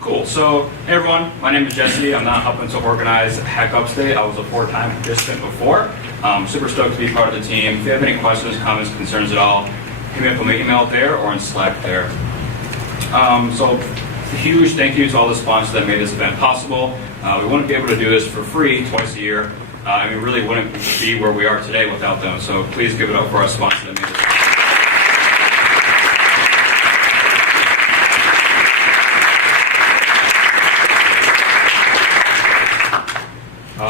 Cool. So, hey everyone, my name is Jesse. I'm not helping to organize Hack Upstate. I was a 4-time participant before. Super stoked to be part of the team. If you have any questions, comments, concerns at all, hit me up on my email there or in Slack there. So, a huge thank you to all the sponsors that made this event possible. We wouldn't be able to do this for free twice a year. And we really wouldn't be where we are today without them. So please give it up for our sponsors that made this possible.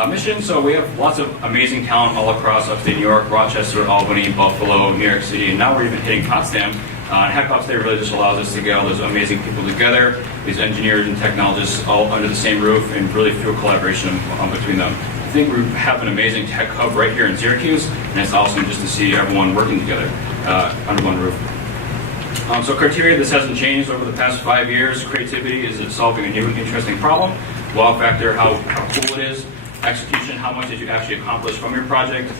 Mission, so we have lots of amazing talent all across upstate New York, Rochester, Albany, Buffalo, New York City, and now we're even hitting Potsdam. And Hack Upstate really just allows us to get all those amazing people together, these engineers and technologists all under the same roof, and really feel collaboration between them. I think we have an amazing tech hub right here in Syracuse, and it's awesome just to see everyone working together under one roof. So criteria, this hasn't changed over the past 5 years. Creativity is solving a new and interesting problem. Wow factor, how cool it is. Execution, how much did you actually accomplish from your project.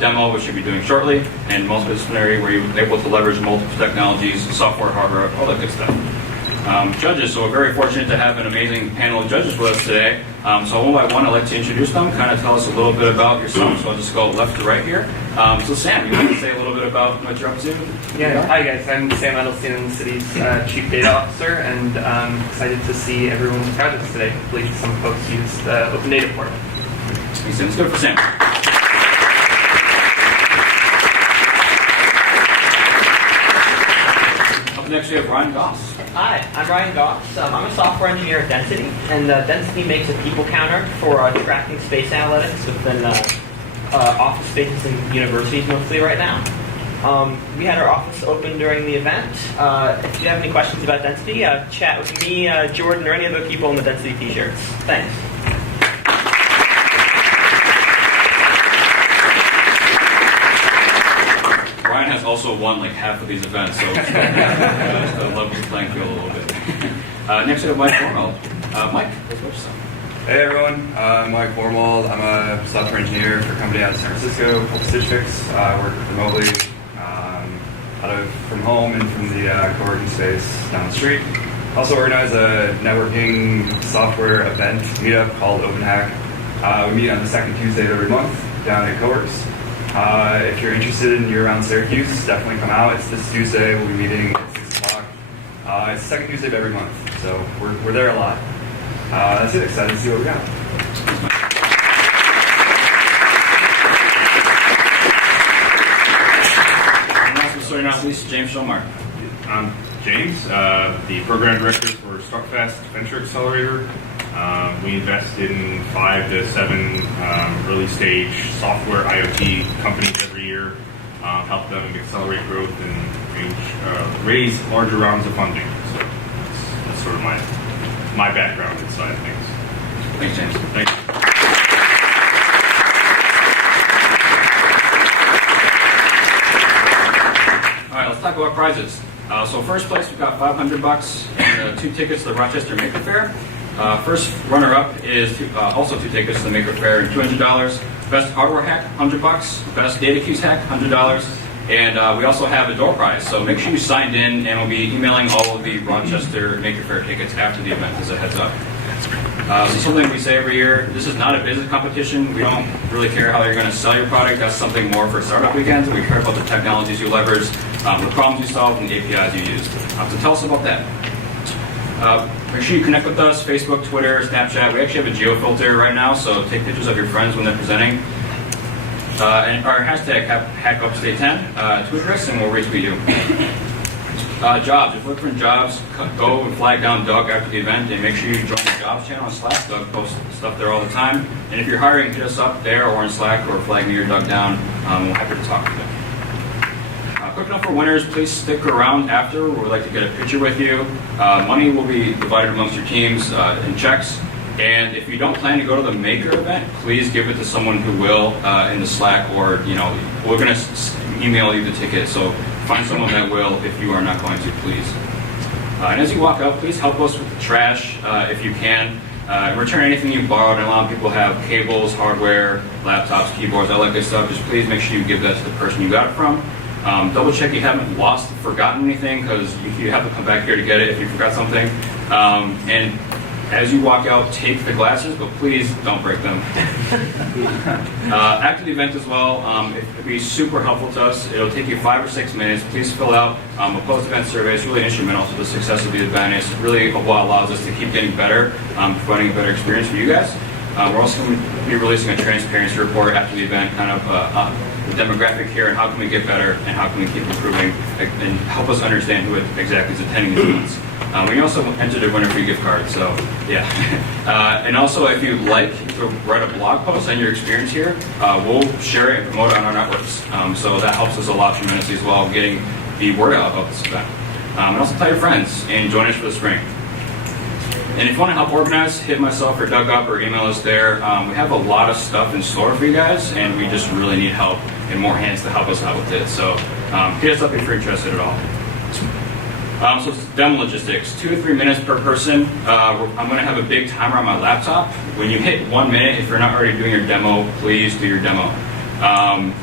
Demo, which you'll be doing shortly. And multidisciplinary, where you're able to leverage multiple technologies, software, hardware, all that good stuff. Judges, so we're very fortunate to have an amazing panel of judges with us today. So one by one, I'd like to introduce them, kind of tell us a little bit about yourself. So I'll just go left to right here. So Sam, you want to say a little bit about what you're up to? Yeah, hi guys, I'm Sam Edelstein, I'm the city's Chief Data Officer, and I'm excited to see everyone's projects today. Hopefully some folks use the Open Data Portal. Thanks, Sam. Let's go for Sam. Up next, we have Ryan Goss. Hi, I'm Ryan Goss. I'm a software engineer at Density, and Density makes a people counter for tracking space analytics within office spaces and universities mostly right now. We had our office open during the event. If you have any questions about Density, chat with me, Jordan, or any other people in the Density t-shirts. Thanks. Ryan has also won like half of these events, so it's the level playing field a little bit. Next we have Mike Formal. Mike, let's go some. Hey everyone, I'm Mike Formal. I'm a software engineer for a company out of San Francisco called Stitch Fix. I work remotely from home and from the co-working space down the street. Also organize a networking software event meetup called Open Hack. We meet on the second Tuesday of every month down at Coworks. If you're interested and you're around Syracuse, definitely come out. It's this Tuesday. We'll be meeting at 6 o'clock. It's the second Tuesday of every month, so we're there a lot. That's it. Excited to see what we got. So not least, James Shomar. I'm James, the program director for StartFast Venture Accelerator. We invest in 5 to 7 early stage software IoT companies every year, help them accelerate growth and raise larger rounds of funding. So that's sort of my background inside of things. Thanks, James. Thank you. All right, let's talk about prizes. So first place, we've got $500 and 2 tickets to the Rochester Maker Faire. First runner-up is also 2 tickets to the Maker Faire and $200. Best hardware hack, $100. Best data keys hack, $100. And we also have a door prize. So make sure you signed in, and we'll be emailing all of the Rochester Maker Faire tickets after the event as a heads up. So something we say every year, this is not a business competition. We don't really care how you're going to sell your product. That's something more for startup weekends. We care about the technologies you leverage, the problems you solve, and the APIs you use. So tell us about that. Make sure you connect with us, Facebook, Twitter, Snapchat. We actually have a geo filter right now, so take pictures of your friends when they're presenting. And our hashtag, HackUpstate10, tweet us and we'll retweet you. Jobs, if you're looking for jobs, go and flag down Doug after the event, and make sure you join the jobs channel on Slack. Doug posts stuff there all the time. And if you're hiring, hit us up there or in Slack, or flag me or Doug down. We're happy to talk with you. Quick note for winners, please stick around after. We'd like to get a picture with you. Money will be divided amongst your teams in checks. And if you don't plan to go to the Maker event, please give it to someone who will in the Slack, or we're going to email you the ticket. So find someone that will if you are not going to, please. And as you walk out, please help us with the trash if you can. Return anything you borrowed. And a lot of people have cables, hardware, laptops, keyboards, all that good stuff. Just please make sure you give that to the person you got it from. Double check you haven't lost, forgotten anything, because you have to come back here to get it if you forgot something. And as you walk out, take the glasses, but please don't break them. After the event as well, it'd be super helpful to us. It'll take you 5 or 6 minutes. Please fill out a post-event survey. It's really instrumental to the success of the event. It's really what allows us to keep getting better, providing a better experience for you guys. We're also going to be releasing a transparency report after the event, kind of the demographic here and how can we get better and how can we keep improving and help us understand who exactly is attending these events. We also entered a winner free gift card, so yeah. And also, if you'd like to write a blog post on your experience here, we'll share it and promote it on our networks. So that helps us a lot tremendously as well, getting the word out about this event. And also tell your friends and join us for the spring. And if you want to help organize, hit myself or Doug up or email us there. We have a lot of stuff in store for you guys, and we just really need help and more hands to help us out with it. So hit us up if you're interested at all. So it's demo logistics, 2 to 3 minutes per person. I'm going to have a big timer on my laptop. When you hit 1 minute, if you're not already doing your demo, please do your demo.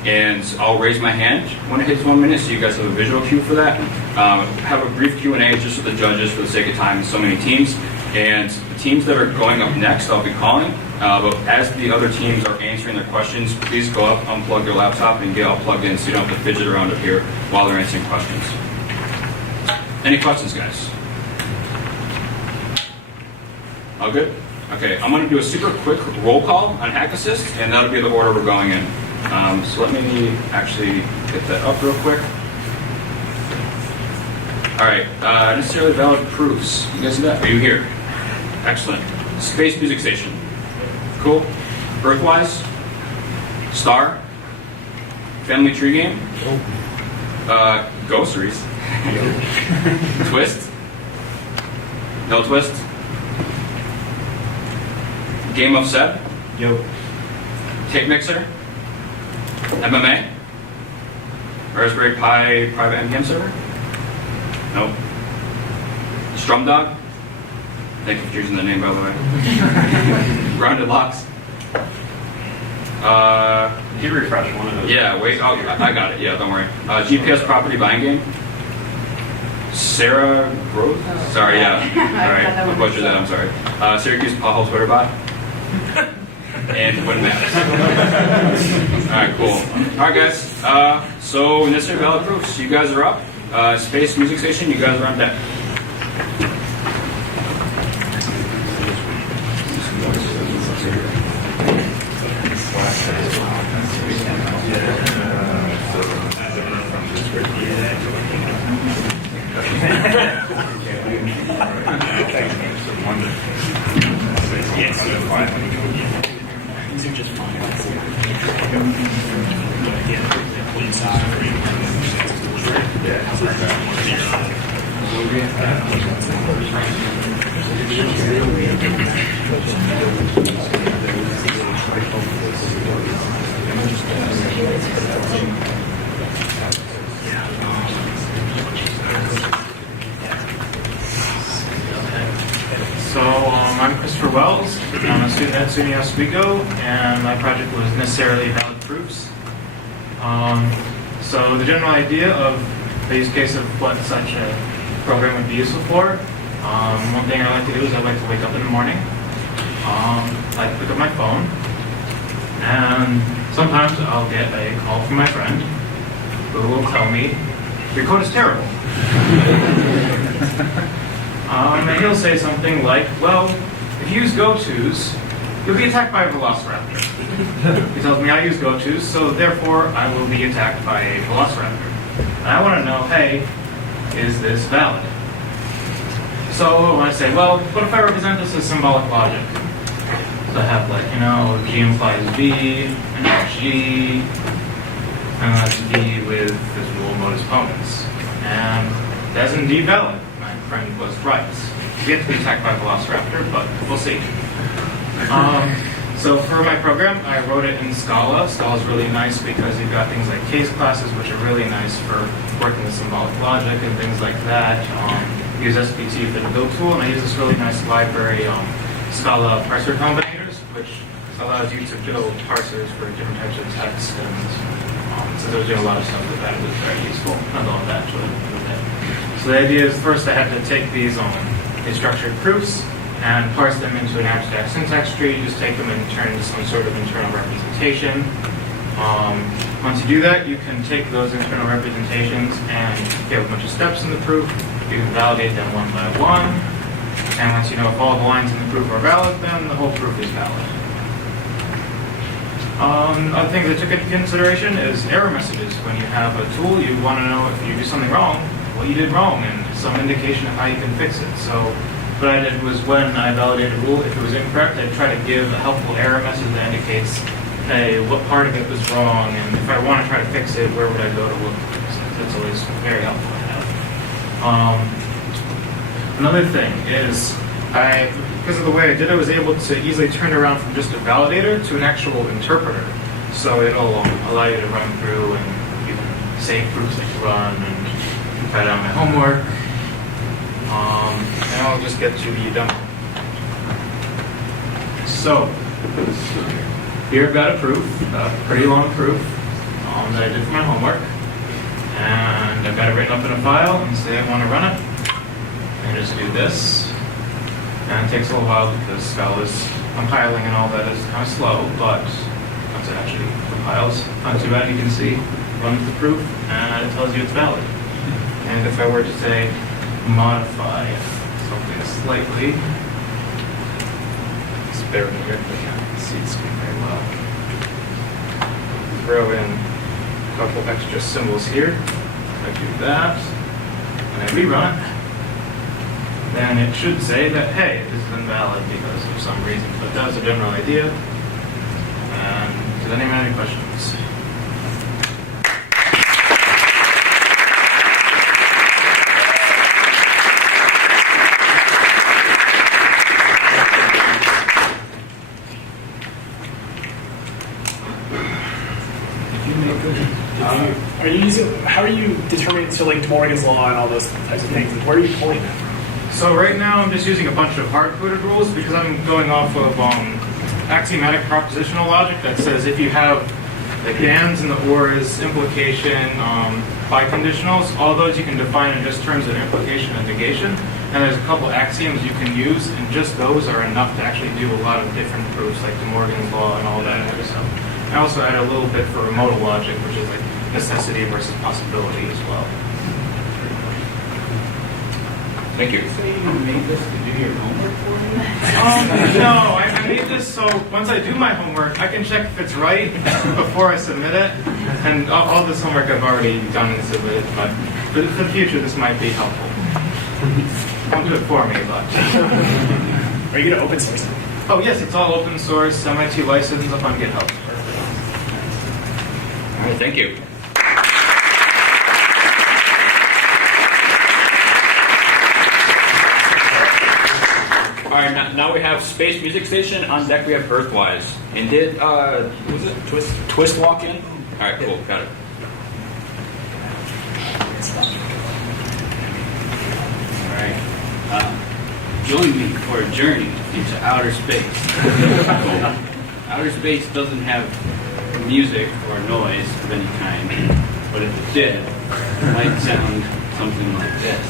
And I'll raise my hand when it hits 1 minute, so you guys have a visual cue for that. Have a brief Q&A just with the judges for the sake of time, so many teams. And the teams that are going up next, I'll be calling. But as the other teams are answering their questions, please go up, unplug your laptop, and get all plugged in so you don't have to fidget around up here while they're answering questions. Any questions, guys? All good? Okay, I'm going to do a super quick roll call on Hack Assist, and that'll be the order we're going in. So let me actually get that up real quick. All right, necessarily valid proofs. You guys see that? Are you here? Excellent. Space Music Station. Cool. Earthwise. Star. Family Tree Game. Groceries. Twist. No twist. Game of Seb. Yo. Tape Mixer. MMA. Raspberry Pi private NPM server. Nope. Strum Dog. Thank you for choosing the name, by the way. Grounded Locks. Did you refresh one of those? Yeah, wait. Oh, I got it. Yeah, don't worry. GPS property buying game. Sarah Grove? Sorry, yeah. All right, I butchered that. I'm sorry. Syracuse Pothole Twitter bot. And Win Maps. All right, cool. All right, guys. So necessary valid proofs. You guys are up. Space Music Station. You guys are on deck. These are just fine. So I'm Christopher Wells. I'm a student at SUNY Oswego, and my project was necessarily valid proofs. So the general idea of the use case of what such a program would be useful for, one thing I like to do is I like to wake up in the morning, I like to pick up my phone, and sometimes I'll get a call from my friend who will tell me, your code is terrible. And he'll say something like, well, if you use gotos, you'll be attacked by a velociraptor. He tells me I use gotos, so therefore I will be attacked by a velociraptor. And I want to know, hey, is this valid? So I say, well, what if I represent this as symbolic logic? So I have like, G implies V, and G, and that's V with this rule modus ponens. And that's indeed valid. My friend was right. We have to be attacked by a velociraptor, but we'll see. So for my program, I wrote it in Scala. Scala is really nice because you've got things like case classes, which are really nice for working with symbolic logic and things like that. Use SPT for the build tool, and I use this really nice library, Scala parser combinators, which allows you to build parsers for different types of text, and it's since I was doing a lot of stuff with that, it was very useful. Not all of that, actually. So the idea is first I had to take these structured proofs and parse them into an abstract syntax tree. Just take them and turn into some sort of internal representation. Once you do that, you can take those internal representations and if you have a bunch of steps in the proof, you can validate them one by one. And once you know if all the lines in the proof are valid, then the whole proof is valid. Other things I took into consideration is error messages. When you have a tool, you want to know if you do something wrong, what you did wrong, and some indication of how you can fix it. So what I did was when I validated a rule, if it was incorrect, I'd try to give a helpful error message that indicates, hey, what part of it was wrong, and if I want to try to fix it, where would I go to look for fix it? That's always very helpful to have. Another thing is, because of the way I did it, I was able to easily turn it around from just a validator to an actual interpreter. So it'll allow you to run through and you can save proofs that you run and write out my homework. And I'll just get to the demo. So, here I've got a proof, a pretty long proof that I did for my homework. And I've got it written up in a file and say I want to run it. And just do this. And it takes a little while because Spell is compiling and all that is kind of slow, but once it actually compiles, not too bad. You can see, runs the proof, and it tells you it's valid. And if I were to say modify something slightly, just bear with me here, but I can see the screen very well. Throw in a couple extra symbols here. If I do that, and I rerun it, then it should say that, hey, this is invalid because of some reason. But that was the general idea. And does anyone have any questions? How are you determining, so like De Morgan's Law and all those types of things, where are you pulling that from? So right now I'm just using a bunch of hard-coded rules because I'm going off of axiomatic propositional logic that says if you have like the ands and the ors, implication, biconditionals, all those you can define in just terms of implication and negation. And there's a couple axioms you can use, and just those are enough to actually do a lot of different proofs like De Morgan's Law and all that other stuff. I also add a little bit for modal logic, which is like necessity versus possibility as well. Thank you. So you made this to do your homework for you? No, I made this so once I do my homework, I can check if it's right before I submit it. And all this homework I've already done and submitted, but for the future, this might be helpful. Won't do it for me, but. Are you going to open source it? Oh yes, it's all open source, MIT license up on GitHub. All right, thank you. All right, now we have Space Music Station. On deck we have Earthwise. And did, was it Twist walk in? All right, cool, got it. All right. Join me for a journey into outer space. Outer space doesn't have music or noise of any kind, but if it did, it might sound something like this.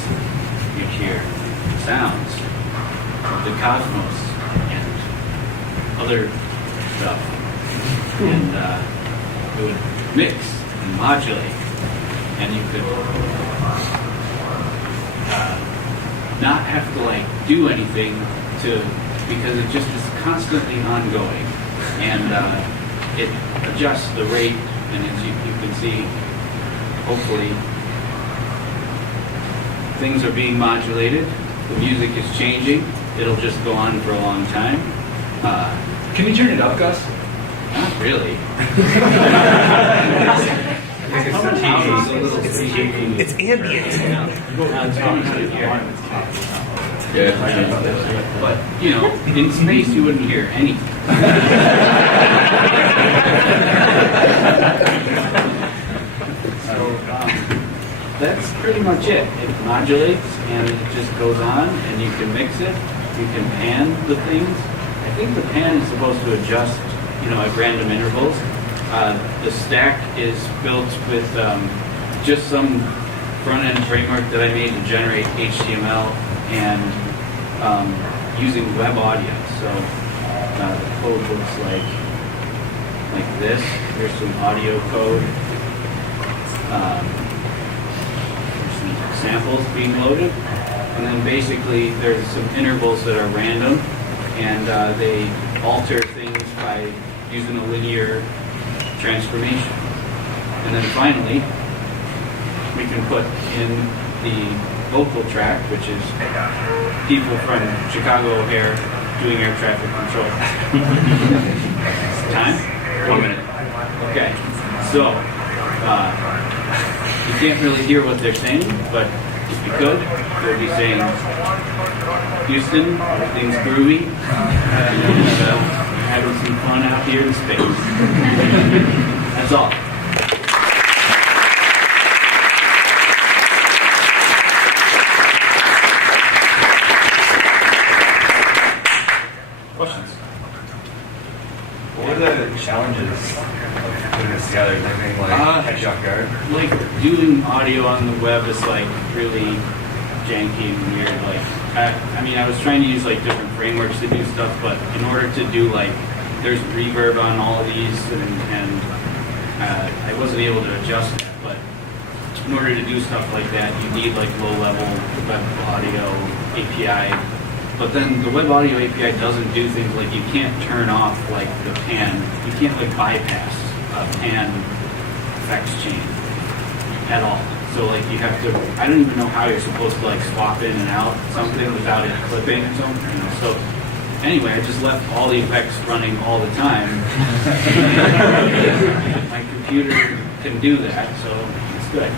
You'd hear sounds of the cosmos and other stuff, and it would mix and modulate, and you could not have to like do anything because it just is constantly ongoing, and it adjusts the rate, and as you can see, hopefully things are being modulated, the music is changing. It'll just go on for a long time. Can you turn it up, Gus? Not really. It's ambient. But, you know, in space you wouldn't hear anything. So, that's pretty much it. It modulates and it just goes on, and you can mix it. You can pan the things. I think the pan is supposed to adjust, you know, at random intervals. The stack is built with just some front-end framework that I made to generate HTML and using web audio. So the code looks like this. Here's some audio code. There's some samples being loaded. And then basically there's some intervals that are random, and they alter things by using a linear transformation. And then finally, we can put in the vocal track, which is people from Chicago O'Hare doing air traffic control. Time? 1 minute. Okay. So, you can't really hear what they're saying, but if you could, they'll be saying, Houston, everything's groovy. Having some fun out here in space. That's all. Questions? What are the challenges of putting this together? Is anything like catch you off guard? Like doing audio on the web is like really janky and weird. Like, I mean, I was trying to use like different frameworks to do stuff, but in order to do like, there's reverb on all of these, and I wasn't able to adjust that. But in order to do stuff like that, you need like low-level web audio API. But then the web audio API doesn't do things like you can't turn off like the pan. You can't like bypass a pan effects chain at all. So like you have to, I don't even know how you're supposed to like swap in and out something without it clipping or something. You know? So anyway, I just left all the effects running all the time. My computer can do that, so it's good.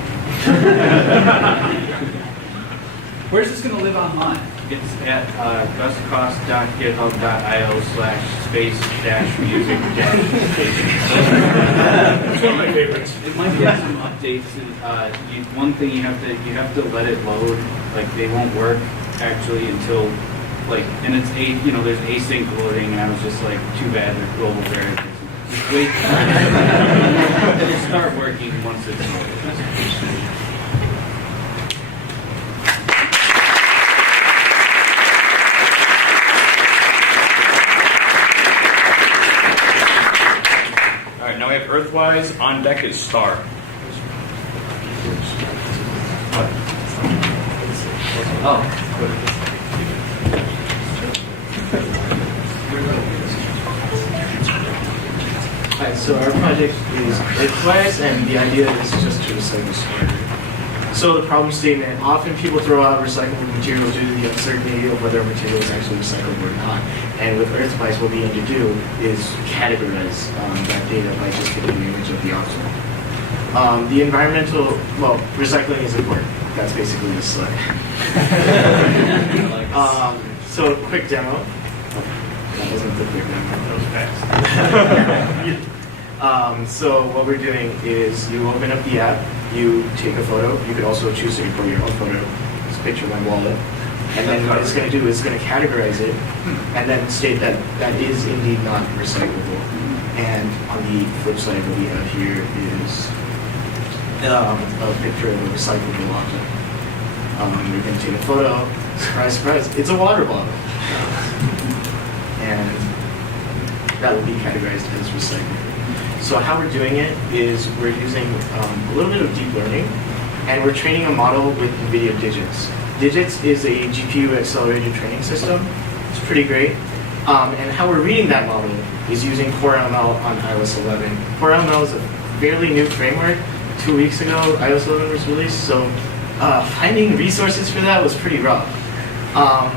Where's this going to live online? It's at guscost.github.io/space-music-station. It's one of my favorites. It might get some updates. One thing you have to let it load. Like they won't work actually until like, and it's there's async loading, and I was just like, too bad they're global variables. Just wait. It'll start working once it's loaded. All right, now we have Earthwise. On deck is Star. Oh. Hi, so our project is Earthwise, and the idea is just to recycle smarter. So the problem statement, often people throw out recyclable materials due to the uncertainty of whether a material is actually recyclable or not. And with Earthwise, what we aim to do is categorize that data by just giving an image of the object. The environmental, recycling is important. That's basically the slide. So quick demo. That wasn't the quick demo. That was fast. So what we're doing is you open up the app, you take a photo. You could also choose to import your own photo. Just picture my wallet. And then what it's going to do is it's going to categorize it and then state that that is indeed not recyclable. And on the flip side, what we have here is a picture of a recyclable object. You're going to take a photo. Surprise, surprise! It's a water bottle, and that will be categorized as recyclable. So how we're doing it is we're using a little bit of deep learning, and we're training a model with NVIDIA Digits. Digits is a GPU accelerated training system. It's pretty great. And how we're reading that model is using CoreML on iOS 11. CoreML is a fairly new framework. 2 weeks ago, iOS 11 was released, so finding resources for that was pretty rough. Our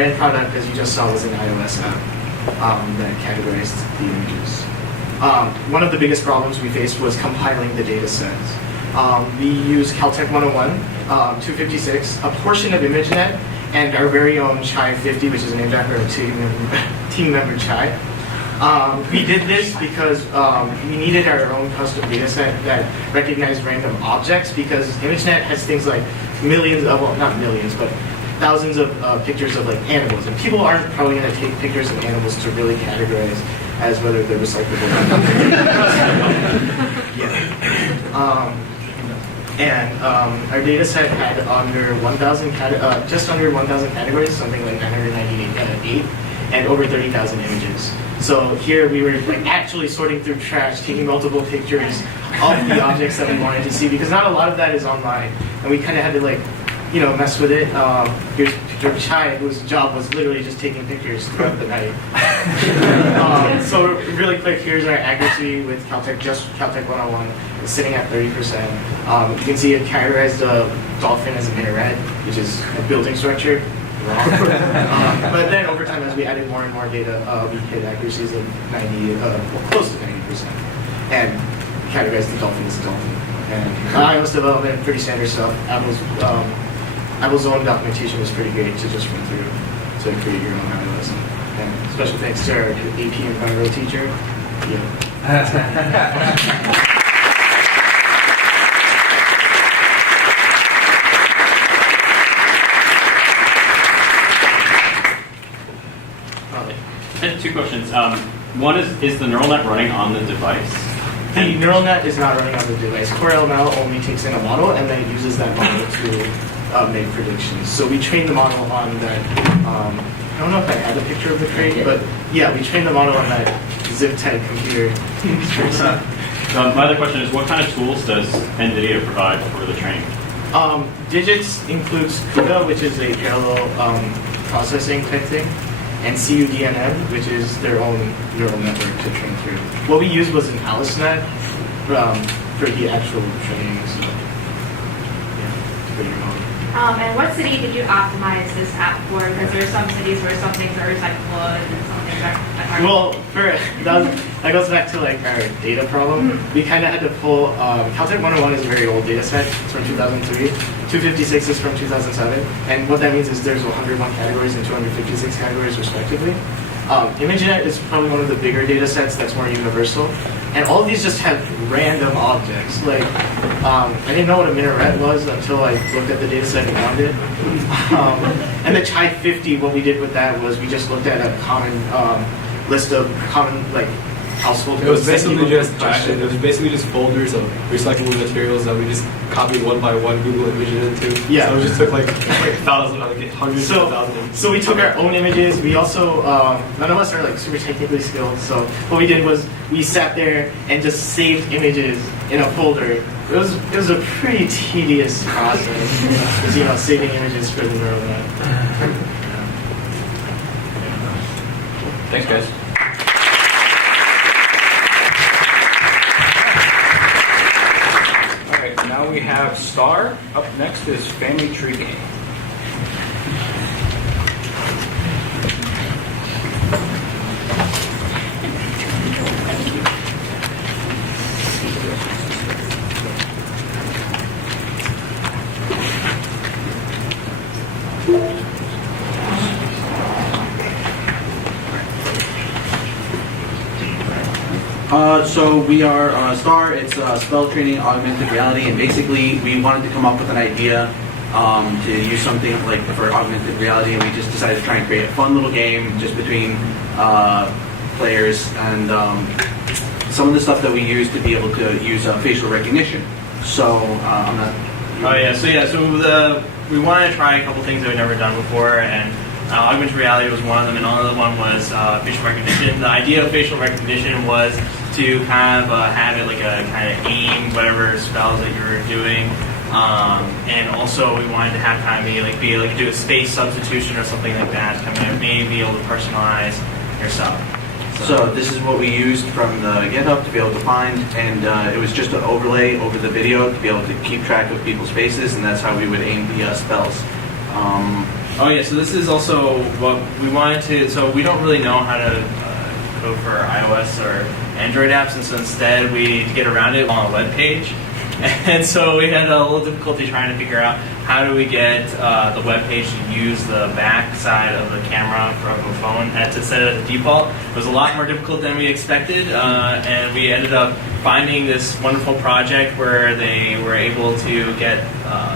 end product, as you just saw, was an iOS app that categorized the images. One of the biggest problems we faced was compiling the data sets. We use Caltech 101, 256, a portion of ImageNet, and our very own Chai 50, which is named after a team member Chai. We did this because we needed our own custom data set that recognized random objects, because ImageNet has things like millions of, well, not millions, but thousands of pictures of like animals, and people aren't probably going to take pictures of animals to really categorize as whether they're recyclable or not. Our data set had under 1,000 just under 1,000 categories, something like 998, and over 30,000 images. So here we were like actually sorting through trash, taking multiple pictures of the objects that we wanted to see, because not a lot of that is online, and we kind of had to like, you know, mess with it. Here's a picture of Chai, whose job was literally just taking pictures throughout the night. So really quick, here's our accuracy with Caltech, just Caltech 101. It's sitting at 30%. You can see it categorized the dolphin as a minaret, which is a building structure. Wrong. But then over time, as we added more and more data, we hit accuracies of 90, close to 90%. And categorized the dolphin as a dolphin. And iOS development, pretty standard stuff. Apple's own documentation was pretty great to just run through to create your own iOS. And special thanks to our AP environmental teacher. Yeah. I have two questions. One is the neural net running on the device? The neural net is not running on the device. CoreLML only takes in a model and then uses that model to make predictions. So we trained the model on that. I don't know if I had a picture of the crate, but yeah, we trained the model on that zip tag computer. My other question is, what kind of tools does NVIDIA provide for the training? Digits includes CUDA, which is a parallel processing type thing, and CUDNN, which is their own neural network to train through. What we used was an AliceNet for the actual training. So, yeah, pretty remote. And what city did you optimize this app for? Because there are some cities where some things are recyclable and some things are hard. Well, that goes back to like our data problem. We kind of had to pull. Caltech 101 is a very old data set. It's from 2003. 256 is from 2007. And what that means is there's 101 categories and 256 categories respectively. ImageNet is probably one of the bigger data sets that's more universal. And all of these just have random objects. Like, I didn't know what a minaret was until I looked at the data set and found it. And the Chai 50, what we did with that was we just looked at a common list of common, like, household. It was basically just folders of recyclable materials that we just copied one by one, Google Image it into. Yeah. So it just took like thousands, like hundreds of thousands. So we took our own images. We also, none of us are like super technically skilled. So what we did was we sat there and just saved images in a folder. It was a pretty tedious process, because, saving images for the neural net. Thanks, guys. All right, now we have Star. Up next is Family Tree Game. So we are STAR. It's spell training augmented reality, and basically we wanted to come up with an idea to use something like for augmented reality, and we just decided to try and create a fun little game just between players, and some of the stuff that we use to be able to use facial recognition. So I'm not. So we wanted to try a couple things that we've never done before, and augmented reality was one of them, and another one was facial recognition. The idea of facial recognition was to kind of have it like a kind of aim whatever spells that you were doing, and also we wanted to have kind of be able to do a space substitution or something like that, kind of maybe be able to personalize yourself. So this is what we used from the GitHub to be able to find, and it was just an overlay over the video to be able to keep track of people's faces, and that's how we would aim the spells. So this is also what we wanted to, so we don't really know how to code for iOS or Android apps, and so instead we need to get around it on a web page. And so we had a little difficulty trying to figure out how do we get the web page to use the back side of the camera from a phone and to set it as a default. It was a lot more difficult than we expected, and we ended up finding this wonderful project where they were able to get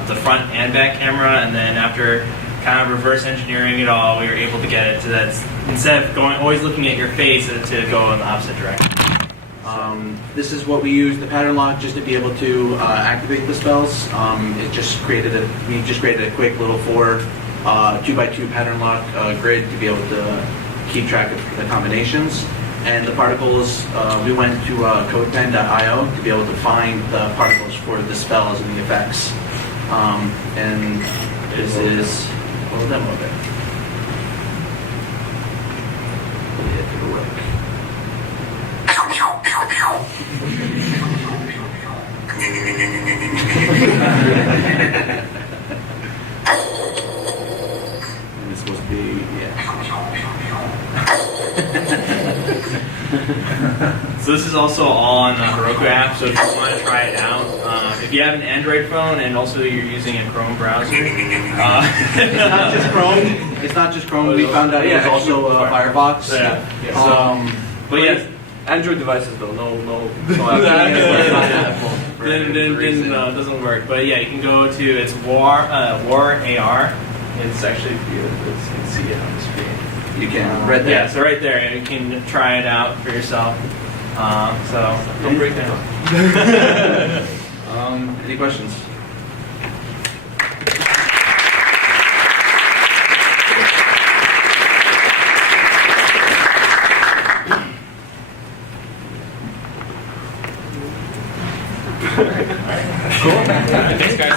the front and back camera, and then after kind of reverse engineering it all, we were able to get it to that, instead of always looking at your face, to go in the opposite direction. This is what we use the pattern lock just to be able to activate the spells. We just created a quick little 2x2 pattern lock grid to be able to keep track of the combinations. And the particles, we went to codepen.io to be able to find the particles for the spells and the effects. And this is a little demo of it. Yeah, take a look. And it's supposed to be, So this is also all on the Heroku app, so if you want to try it out, if you have an Android phone and also you're using a Chrome browser. It's not just Chrome. It's not just Chrome. We found out it's also Firefox. But yes, Android devices though, no. Then doesn't work. But yeah, you can go to it's War AR. It's actually beautiful. You can see it on the screen. You can right there. Yeah, so right there, you can try it out for yourself. So don't break down. Any questions? Cool. Thanks, guys.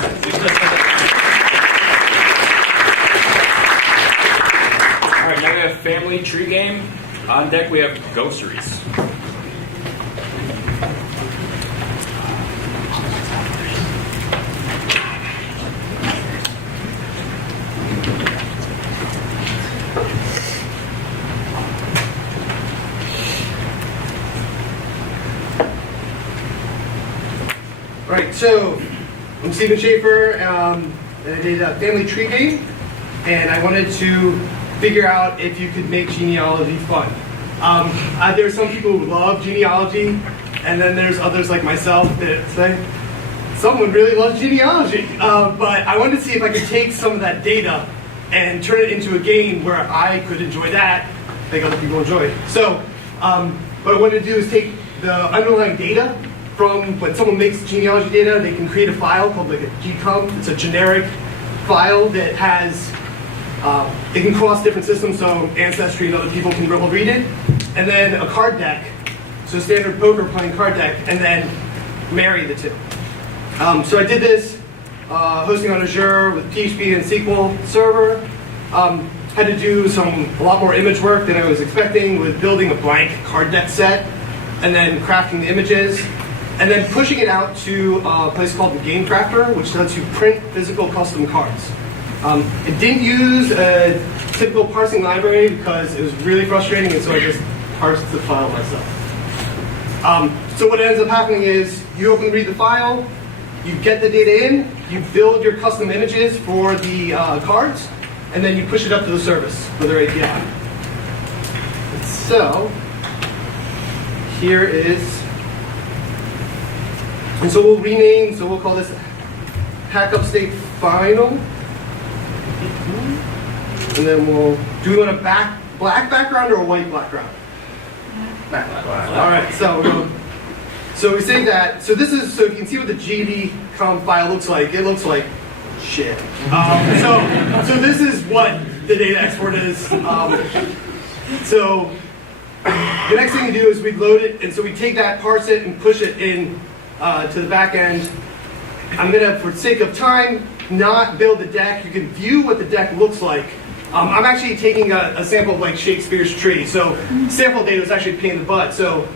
All right, now we have family tree game. On deck, we have groceries. Right, so I'm Stephen Schaefer, and I did a family tree game, and I wanted to figure out if you could make genealogy fun. There are some people who love genealogy, and then there's others like myself that say, someone really loves genealogy. But I wanted to see if I could take some of that data and turn it into a game where I could enjoy that, like other people enjoy. So what I wanted to do is take the underlying data from when someone makes genealogy data, they can create a file called like a GCOM. It's a generic file that has, it can cross different systems, so Ancestry and other people can read it. And then a card deck, so standard poker playing card deck, and then marry the two. So I did this hosting on Azure with PHP and SQL Server. Had to do a lot more image work than I was expecting with building a blank card deck set and then crafting the images. And then pushing it out to a place called the Game Crafter, which lets you print physical custom cards. It didn't use a typical parsing library because it was really frustrating, and so I just parsed the file myself. So what ends up happening is you open and read the file, you get the data in, you build your custom images for the cards, and then you push it up to the service with their API. So here is. And so we'll rename, so we'll call this Hack Upstate Final. And then do we want a black background or a white background? Black. All right, so we say that, so you can see what the GDCOM file looks like. It looks like shit. So this is what the data export is. So the next thing we do is we load it, and so we take that, parse it, and push it in to the back end. I'm going to, for sake of time, not build the deck. You can view what the deck looks like. I'm actually taking a sample of like Shakespeare's tree. So sample data is actually a pain in the butt. So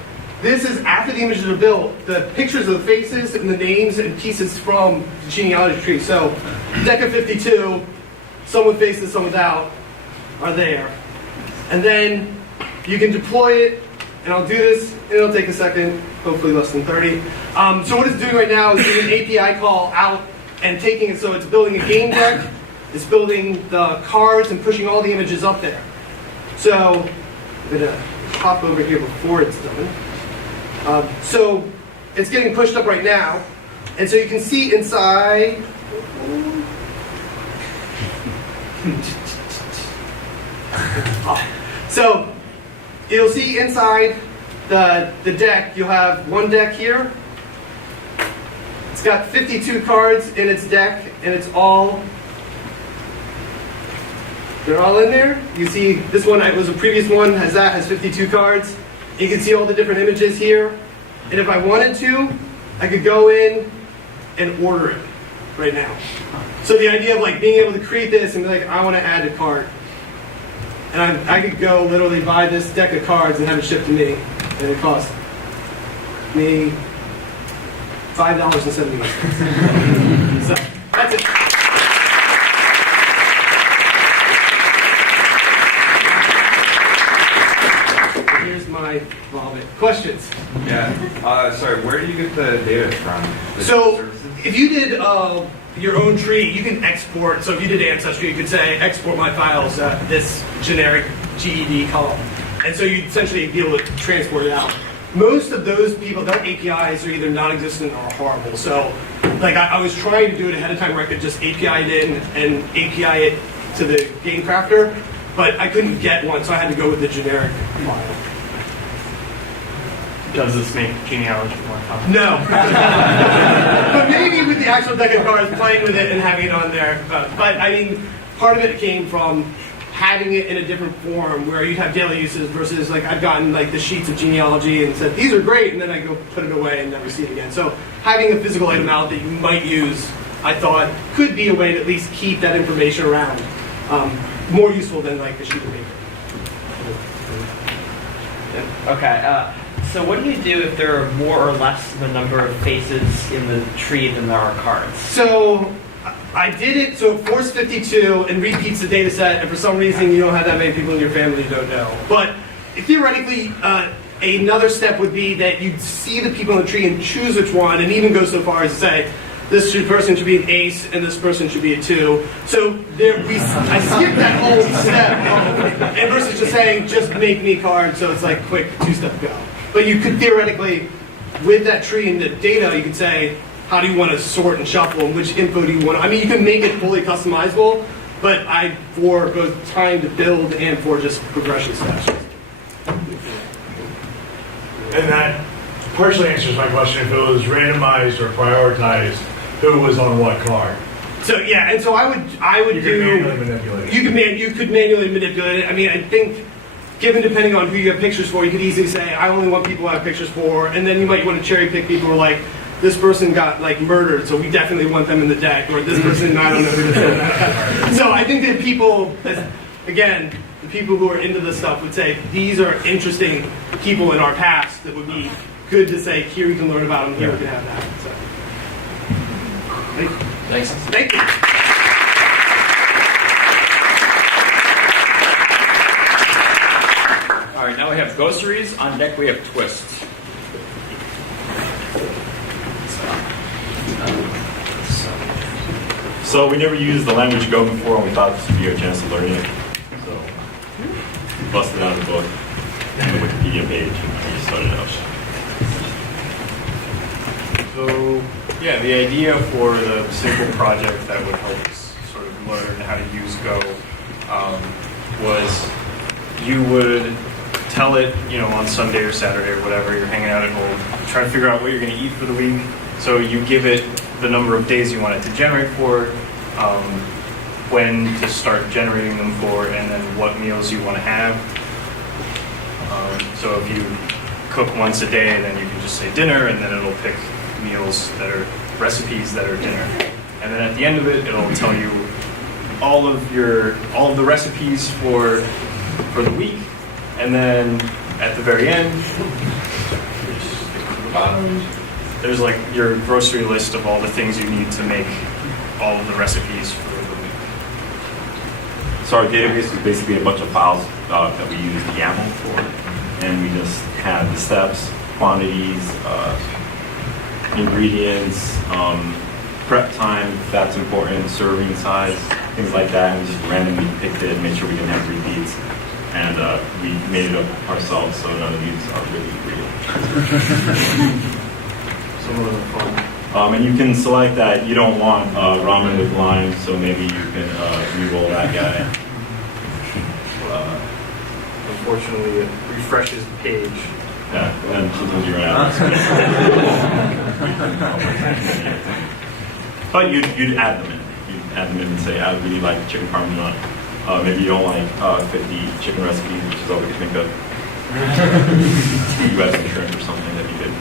this is after the images are built, the pictures of the faces and the names and pieces from the genealogy tree. So deck of 52, some with faces, some without, are there. And then you can deploy it, and I'll do this, and it'll take a second, hopefully less than 30. So what it's doing right now is doing an API call out and taking it, so it's building a game deck, it's building the cards and pushing all the images up there. So I'm going to hop over here before it's done. So it's getting pushed up right now. And so you can see inside. So you'll see inside the deck, you'll have one deck here. It's got 52 cards in its deck, and they're all in there. You see this one, it was a previous one, has 52 cards. You can see all the different images here. And if I wanted to, I could go in and order it right now. So the idea of like being able to create this and be like, I want to add a card. And I could go literally buy this deck of cards and have it shipped to me. And it costs me $5.78. So that's it. Here's my vomit. Questions? Yeah. Sorry, where do you get the data from? So if you did your own tree, you can export. So if you did Ancestry, you could say, export my files this generic GED column. And so you'd essentially be able to transport it out. Most of those people, their APIs are either non-existent or horrible. So like I was trying to do it ahead of time where I could just API it in and API it to the game crafter, but I couldn't get one, so I had to go with the generic file. Does this make genealogy more complicated? No. But maybe with the actual deck of cards, playing with it and having it on there. But I mean, part of it came from having it in a different form where you'd have daily uses versus like I've gotten like the sheets of genealogy and said, these are great, and then I go put it away and never see it again. So having a physical item out that you might use, I thought could be a way to at least keep that information around. More useful than like the sheet of paper. Okay, so what do you do if there are more or less the number of faces in the tree than there are cards? So I did it so it forced 52 and repeats the data set, and for some reason you don't have that many people in your family you don't know. But theoretically, another step would be that you'd see the people in the tree and choose which one, and even go so far as to say, this person should be an ace and this person should be a 2. So I skipped that whole step, and versus just saying, just make me cards, so it's like quick 2-step go. But you could theoretically, with that tree and the data, you could say, how do you want to sort and shuffle, and which info do you want? I mean, you can make it fully customizable, but for both time to build and for just progression steps. And that partially answers my question if it was randomized or prioritized, who was on what card. So yeah, and so I would You do. could manually manipulate it. You could manually manipulate it. I mean, I think, given depending on who you have pictures for, you could easily say, I only want people I have pictures for, and then you might want to cherry pick people who are like, this person got like murdered, so we definitely want them in the deck, or this person, I don't know who this is. So I think that people, again, the people who are into this stuff would say, these are interesting people in our past that would be good to say, here you can learn about them, here we can have that. So. Thanks. Thank you. All right, now we have groceries. On deck, we have twists. So we never used the language Go before, and we thought this would be our chance to learn it. So we busted out the book and the Wikipedia page, and we started out. So yeah, the idea for the simple project that would help us sort of learn how to use Go was you would tell it, on Sunday or Saturday or whatever, you're hanging out at home, trying to figure out what you're going to eat for the week. So you give it the number of days you want it to generate for, when to start generating them for, and then what meals you want to have. So if you cook once a day, then you can just say dinner, and then it'll pick meals that are recipes that are dinner. And then at the end of it, it'll tell you all of the recipes for the week. And then at the very end, there's like your grocery list of all the things you need to make all of the recipes for the week. So our database was basically a bunch of files that we used YAML for, and we just had the steps, quantities, ingredients, prep time, if that's important, serving size, things like that, and we just randomly picked it and made sure we didn't have repeats. And we made it up ourselves, so none of these are really real. Some of them fun. And you can select that you don't want ramen with lime, so maybe you can re-roll that guy. Unfortunately, it refreshes the page. Yeah, and sometimes you run out. But you'd add them in. You'd add them in and say, I really like chicken parmesan. Maybe you don't like 50 chicken recipes, which is all we can think of. You have some shrimp or something that you did.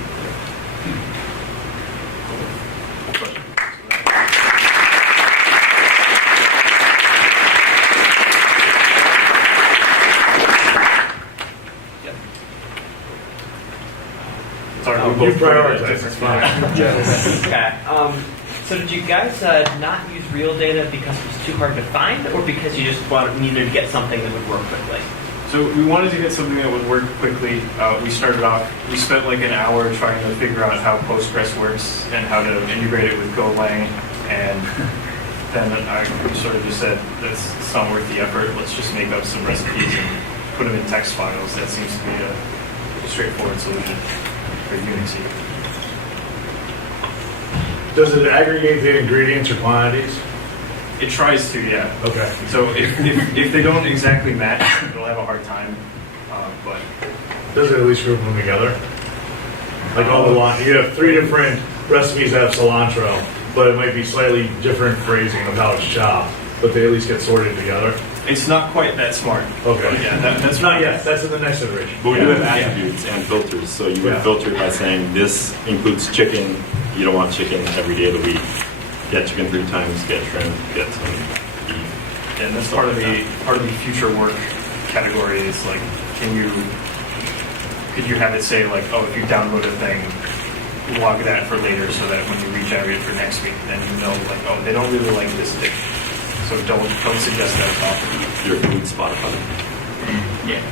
You prioritize, it's fine. Okay. So did you guys not use real data because it was too hard to find, or because you just needed to get something that would work quickly? So we wanted to get something that would work quickly. We started off, we spent like an hour trying to figure out how Postgres works and how to integrate it with Golang. And then I sort of just said, it's not worth the effort. Let's just make up some recipes and put them in text files. That seems to be a straightforward solution for Unixy. Does it aggregate the ingredients or quantities? It tries to, yeah. Okay. So if they don't exactly match, it'll have a hard time. But does it at least group them together? Like all the you have 3 different recipes that have cilantro, but it might be slightly different phrasing of how it's chopped, but they at least get sorted together. It's not quite that smart. Okay. But yeah, that's not yet. That's in the next iteration. But we do have attributes and filters, so you would filter it by saying this includes chicken. You don't want chicken every day of the week. Get chicken 3 times. Get shrimp. Get some beef. And that's part of the future work category. Is like, could you have it say like, oh, if you download a thing, log that for later, so that when you reach out it for next week, then you know like, oh, they don't really like this dish. So don't suggest that at all. Your food Spotify. Yeah.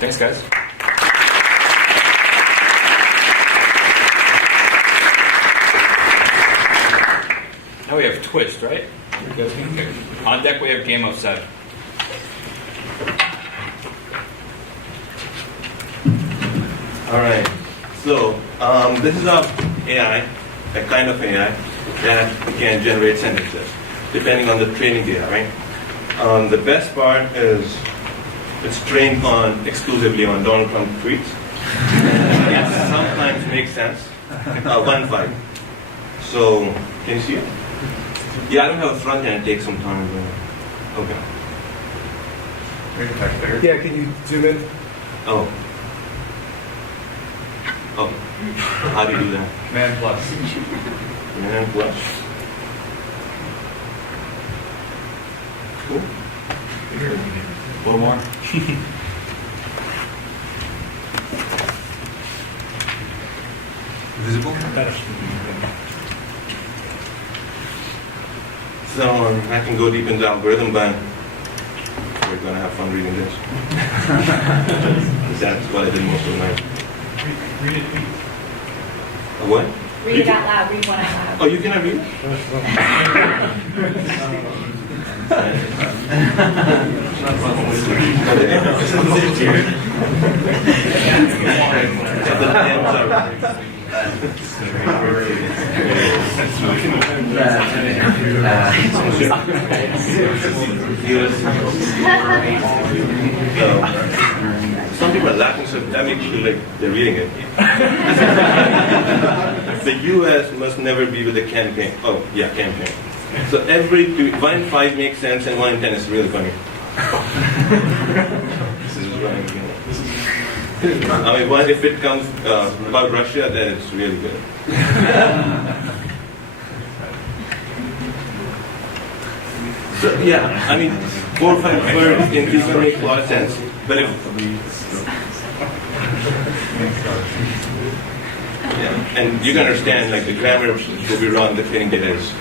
Thanks, guys. Now we have Twist, right? On deck we have Game of 7. All right. So this is our AI, a kind of AI that can generate sentences, depending on the training data, right? The best part is it's trained exclusively on Donald Trump tweets. It sometimes makes sense. 1.5. So can you see it? Yeah, I don't have a front end. It takes some time. Okay. Yeah, can you zoom in? Oh. Oh. How do you do that? Command plus. Command plus. Cool. A little more. Visible? So I can go deep into the algorithm, but we're going to have fun reading this. That's what I did most of the night. Read it. A what? Read it out loud. Read one out loud. Oh, you cannot read? Some people are laughing, so that makes you feel like they're reading it. The U.S. must never be with the campaign. Oh, yeah, campaign. So 1 in 5 makes sense, and 1 in 10 is really funny. This is running again. I mean, if it comes about Russia, then it's really good. So yeah, I mean, 4 or 5 words in English make a lot of sense. But if yeah, and you can understand, like the grammar will be wrong. The training data is.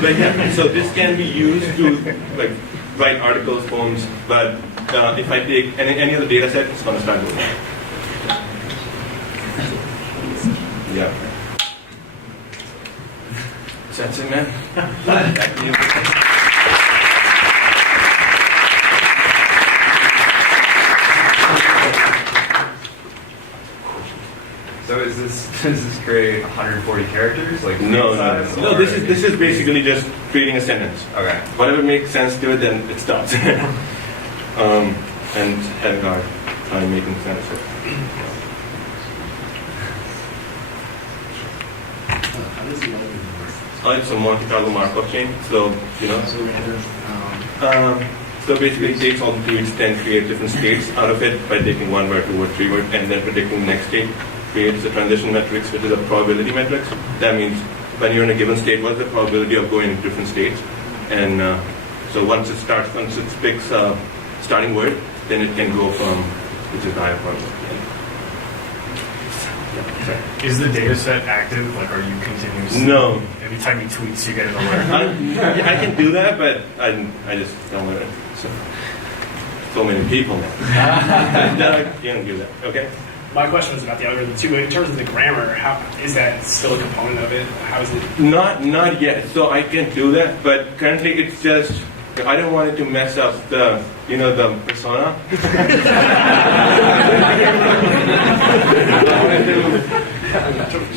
But yeah, so this can be used to like write articles, poems. But if I take any other data set, it's going to start going. Yeah. That's it, man. Back to you. does this create 140 characters? Like No, size, no. or- This is basically just creating a sentence. Okay. Whatever makes sense to it, then it stops. And having our time making sense of it. It's a Monte Carlo Markov chain, so so basically it takes all the tweets, then create different states out of it by taking 1 word, 2 word, 3 word, and then predicting the next state. Creates a transition matrix, which is a probability matrix. That means when you're in a given state, what's the probability of going into different states? And so once it picks a starting word, then it can go from which is the higher probability. Is the data set active? Like, are you continuously? No. Every time you tweet, you get an alert. I can do that, but I just don't learn it. So many people now. I can't do that. Okay. My question was about the algorithm too. In terms of the grammar, how is that still a component of it? How is it? Not yet. So I can do that, but currently it's just I don't want it to mess up the the persona.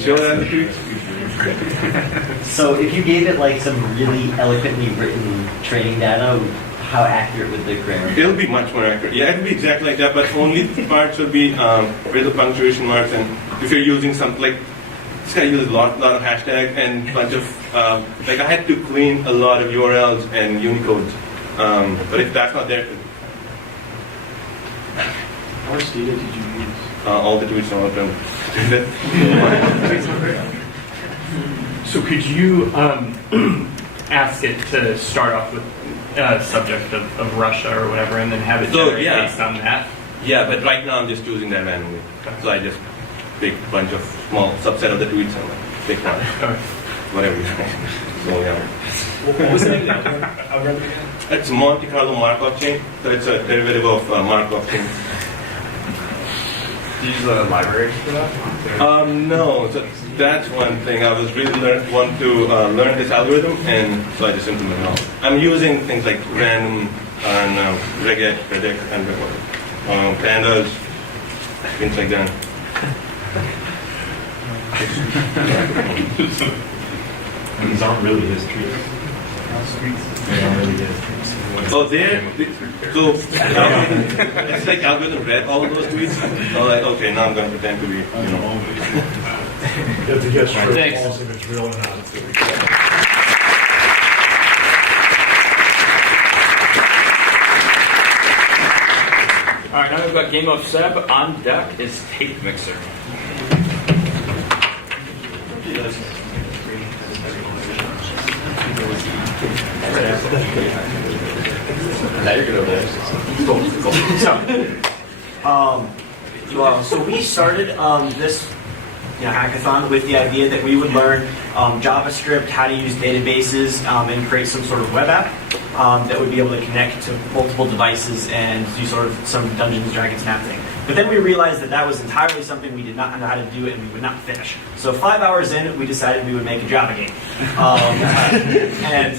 Show that the tweets. So if you gave it like some really eloquently written training data, how accurate would the grammar be? It'll be much more accurate. Yeah, it'll be exactly like that, but only parts will be where the punctuation marks, and if you're using something like this guy uses a lot of hashtag and bunch of like I had to clean a lot of URLs and Unicodes, but if that's not there, How much data did you use? all the tweets, all of them. So could you ask it to start off with a subject of Russia or whatever, and then have it So, generate yeah. based on that? Yeah, but right now I'm just choosing that randomly. So I just pick a bunch of small subset of the tweets and pick one. Whatever you think. So yeah. What was the name of the algorithm again? It's Monte Carlo Markov chain. So it's a derivative of Markov chain. Do you use a library for that? No. So that's one thing. I was really want to learn this algorithm, and so I just implemented it all. I'm using things like random and regget, predict, and pandas, things like that. These aren't really his tweets. They aren't really his tweets. So it's like algorithm read all of those tweets. So like, okay, now I'm going to pretend to be, You have to get straight Thanks. false if it's real or not. All right, now we've got Game of Seb. On deck is Tape Mixer. Now you're good over there. So we started this hackathon with the idea that we would learn JavaScript, how to use databases, and create some sort of web app that would be able to connect to multiple devices and do sort of some Dungeons & Dragons map thing. But then we realized that that was entirely something we did not know how to do and we would not finish. So 5 hours in, we decided we would make a Java game. And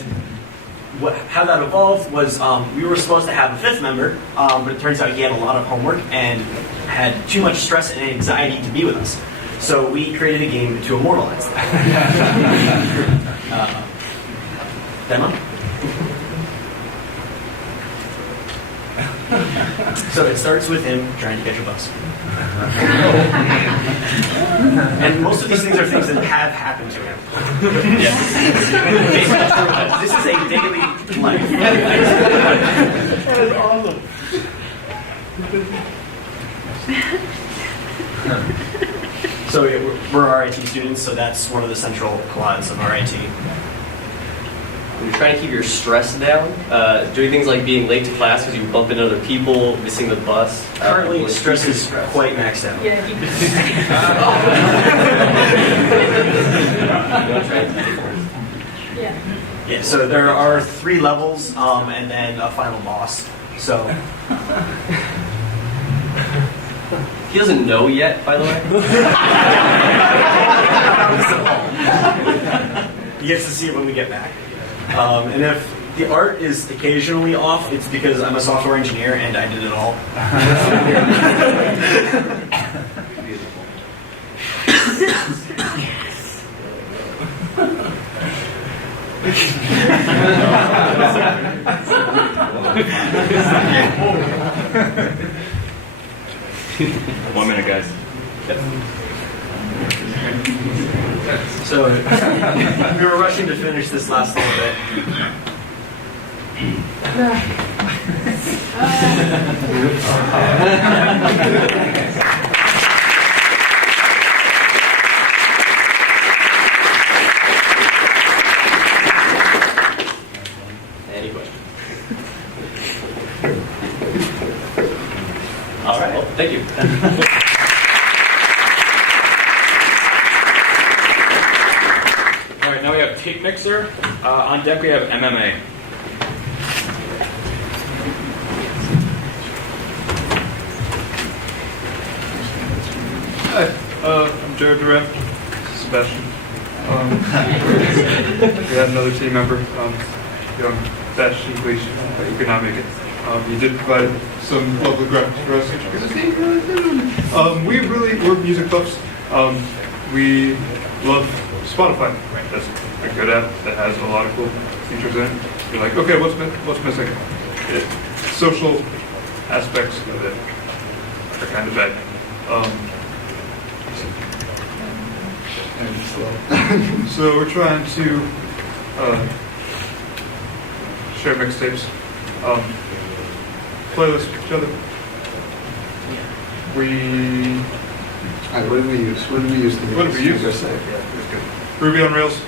how that evolved was we were supposed to have a 5th member, but it turns out he had a lot of homework and had too much stress and anxiety to be with us. So we created a game to immortalize that. Demo? So it starts with him trying to catch a bus. And most of these things are things that have happened to him. Yes. This is a daily life. That is awesome. So we're RIT students, so that's one of the central collides of RIT. You're trying to keep your stress down, doing things like being late to class because you bump into other people, missing the bus. Currently, stress is quite maxed out. Yeah, so there are 3 levels and then a final boss. So He doesn't know yet, by the way. he gets to see it when we get back. And if the art is occasionally off, it's because I'm a software engineer and I did it all. 1 minute, guys. So we were rushing to finish this last little bit. Any questions? All right. Well, thank you. All right, now we have tape mixer. On deck we have MMA. Hi, I'm Jared Durant. Sebastian. We had another team member, young Sebastian Gleash, but he could not make it. He did provide some lovely graphics for us. We're music buffs. We love Spotify. That's a good app that has a lot of cool features in it. You're like, okay, what's missing? Social aspects of it are kind of bad. So we're trying to share mixtapes, playlists with each other. What did we use? What did we use to make our site? Yeah, it was good. Ruby on Rails,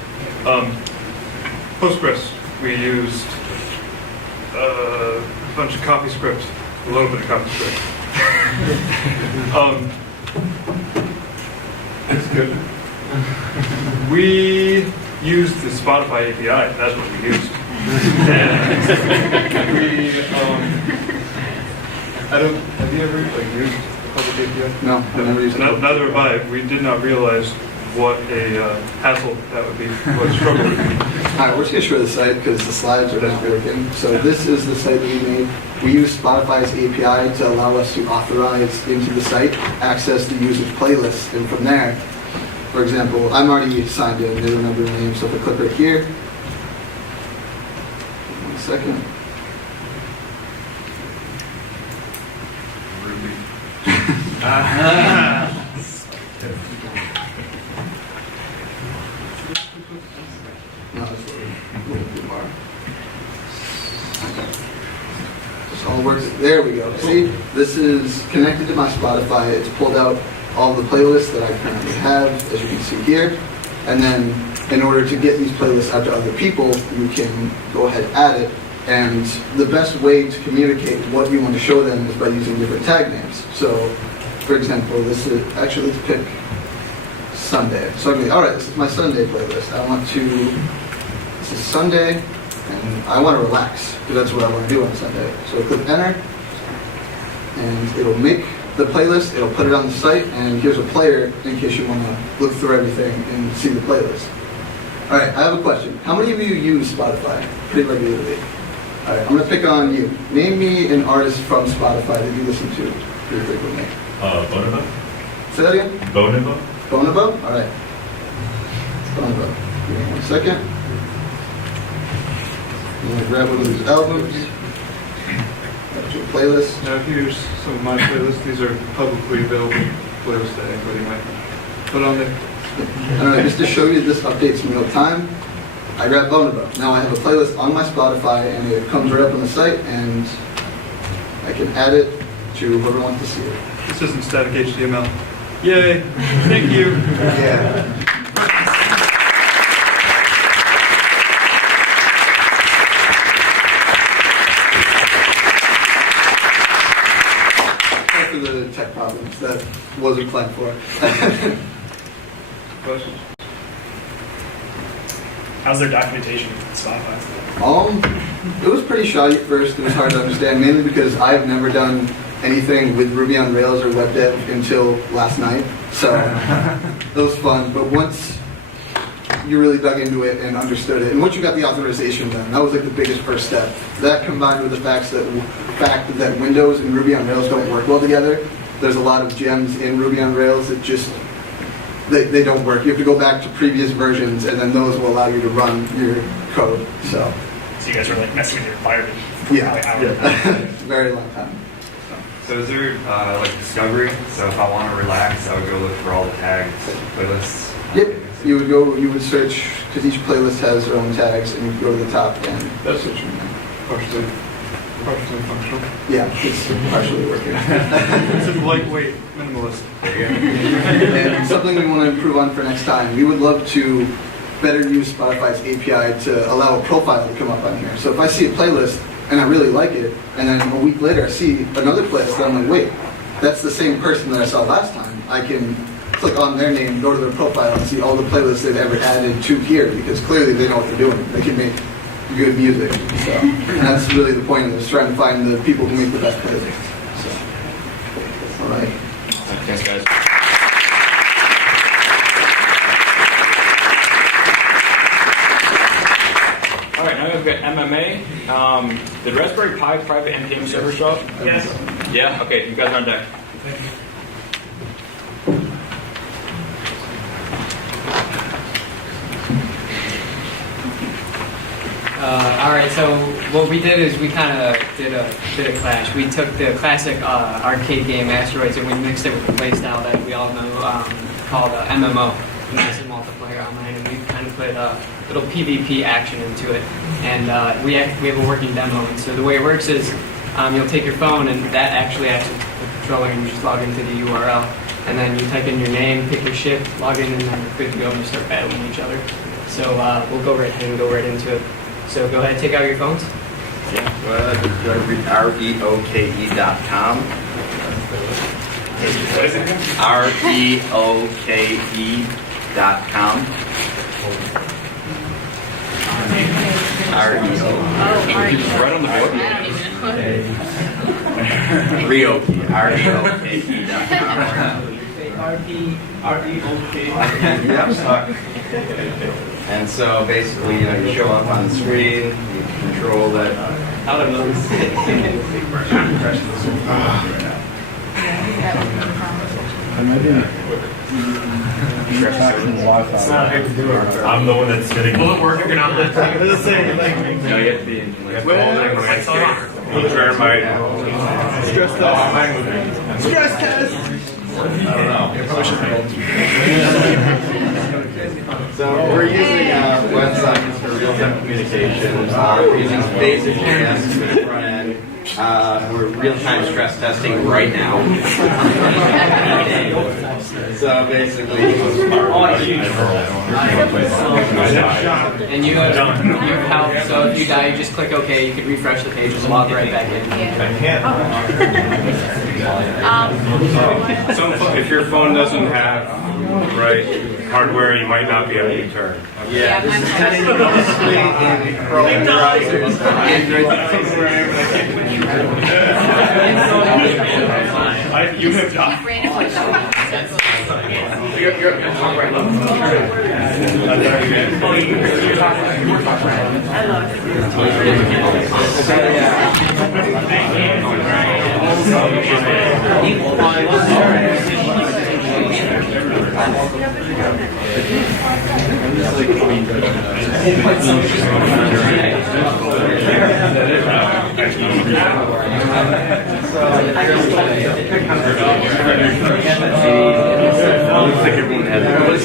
Postgres. We used a bunch of CoffeeScript, a little bit of CoffeeScript. It's good. We used the Spotify API. That's what we used. Have you ever used a public API? No, I never used it. Neither have I. We did not realize what a hassle that would be. What a struggle. All right, we're just going to show the site because the slides are just broken. So this is the site that we made. We use Spotify's API to allow us to authorize into the site, access the user's playlist, and from there, for example, I'm already signed in. They remember my name, so if I click right here, 1 second. No, it's a little too far. This all works. There we go. See, this is connected to my Spotify. It's pulled out all the playlists that I currently have, as you can see here. And then in order to get these playlists out to other people, you can go ahead and add it. And the best way to communicate what you want to show them is by using different tag names. So, for example, this is actually, let's pick Sunday. So I'm like, all right, this is my Sunday playlist. This is Sunday, and I want to relax, because that's what I want to do on Sunday. So I click enter, and it'll make the playlist, it'll put it on the site, and here's a player in case you want to look through everything and see the playlist. All right, I have a question. How many of you use Spotify pretty regularly? All right, I'm going to pick on you. Name me an artist from Spotify that you listen to pretty frequently. Bonobo? Say that again? Bonobo? Bonobo? All right. Bonobo. Give me 1 second. I'm going to grab one of these albums. Add to a playlist. Now here's some of my playlists. These are publicly available playlists that anybody might put on there. All right, just to show you this updates in real time, I grab Bonobo. Now I have a playlist on my Spotify, and it comes right up on the site, and I can add it to whoever wants to see it. This isn't static HTML. Yay! Thank you. Yeah. After the tech problems that wasn't planned for. Questions? How's their documentation on Spotify? It was pretty shoddy at first. It was hard to understand, mainly because I've never done anything with Ruby on Rails or web dev until last night. So it was fun. But once you really dug into it and understood it, and once you got the authorization done, that was like the biggest first step. That combined with the fact that Windows and Ruby on Rails don't work well together. There's a lot of gems in Ruby on Rails that just they don't work. You have to go back to previous versions, and then those will allow you to run your code. So you guys are like messing with your environment. Yeah, very long time. So is there like discovery? So if I want to relax, I would go look for all the tags, playlists. Yep. You would search, because each playlist has their own tags, and you go to the top and that's what you mean. Partially functional. Yeah, it's partially working. It's a lightweight minimalist. And something we want to improve on for next time, we would love to better use Spotify's API to allow a profile to come up on here. So if I see a playlist and I really like it, and then a week later I see another playlist that I'm like, wait, that's the same person that I saw last time. I can click on their name, go to their profile, and see all the playlists they've ever added to here, because clearly they know what they're doing. They can make good music. So and that's really the point of this, trying to find the people who make the best playlists. So, all right. Thanks, guys. All right, now we've got MMA. Did Raspberry Pi private NPM server show up? Yes. Yeah? Okay, you guys are on deck. All right, so what we did is we kind of did a clash. We took the classic arcade game Asteroids and we mixed it with the playstyle that we all know called MMO, Massive Multiplayer Online, and we kind of put a little PvP action into it. And we have a working demo. And so the way it works is you'll take your phone and that actually acts as the controller, and you just log into the URL, and then you type in your name, pick your shift, log in, and then you're good to go and you start battling each other. So we'll go right ahead and go right into it. So go ahead, take out your phones. Yeah, well, go to reoke.com. reoke.com. Right on the board. Reoke. reoke.com. Yeah, stuck. And so basically, you show up on the screen, you control that. How do I know this? I'm the one that's sitting. Will it work if you're not listening? Let's say, like, No, you have to be in. Turn my stress test. Stress test. I don't know. So we're using WebSockets for real-time communications. We're using Basic.js for the front end. We're real-time stress testing right now. So basically, and you have help. So if you die, you just click OK. You can refresh the page and log right back in. So if your phone doesn't have right hardware, you might not be able to turn. Yeah, this is testing mostly in Chrome browsers. You have job. You're talking right now.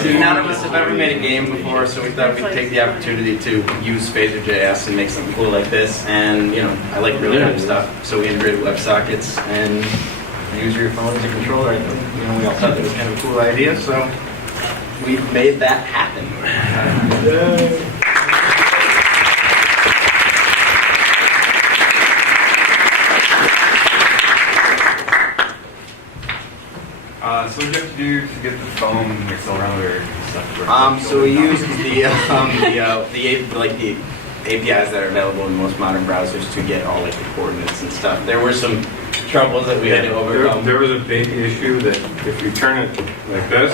None of us have ever made a game before, so we thought we'd take the opportunity to use Phaser.js and make something cool like this. And, I like real-time stuff, so we integrated WebSockets and use your phone as a controller. We all thought that was kind of a cool idea, so we made that happen. So what do you have to do to get the phone accelerometer stuff to work? So we used the APIs that are available in most modern browsers to get all like the coordinates and stuff. There were some troubles that we had to overcome. There was a big issue that if you turn it like this,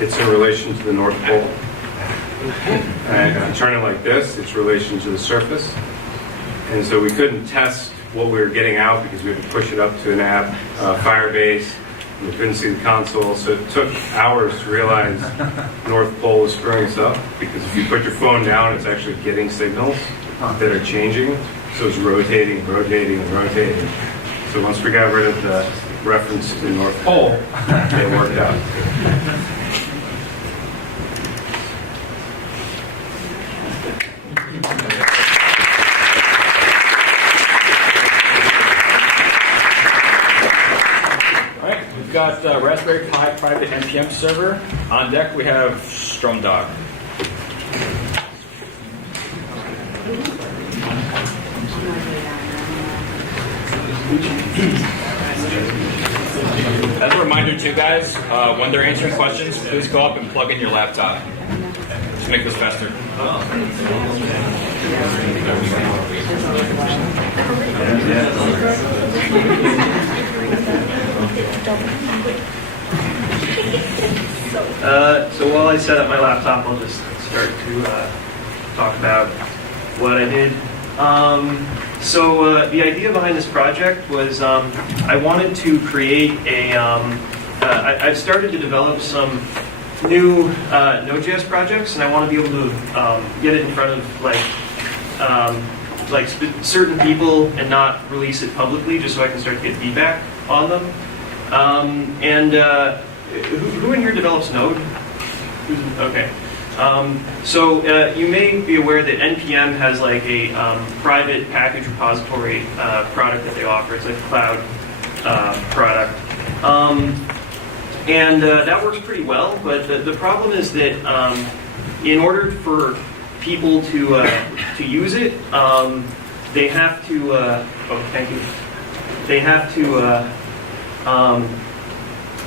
it's in relation to the North Pole. And if you turn it like this, it's relation to the surface. And so we couldn't test what we were getting out because we had to push it up to an app, Firebase, and you couldn't see the console, so it took hours to realize North Pole was screwing us up, because if you put your phone down, it's actually getting signals that are changing, so it's rotating, rotating, and rotating. So once we got rid of the reference to North Pole, it worked out. We've got Raspberry Pi private NPM server. On deck we have Strom Dog. As a reminder too, guys, when they're answering questions, please go up and plug in your laptop. Just make this faster. So while I set up my laptop, I'll just start to talk about what I did. The idea behind this project was I wanted to create a. I've started to develop some new Node.js projects, and I want to be able to get it in front of certain people and not release it publicly, just so I can start to get feedback on them. Who in here develops Node? Okay. You may be aware that NPM has like a private package repository product that they offer. It's like a cloud product. That works pretty well, but the problem is that in order for people to use it, they have to. Thank you. They have to.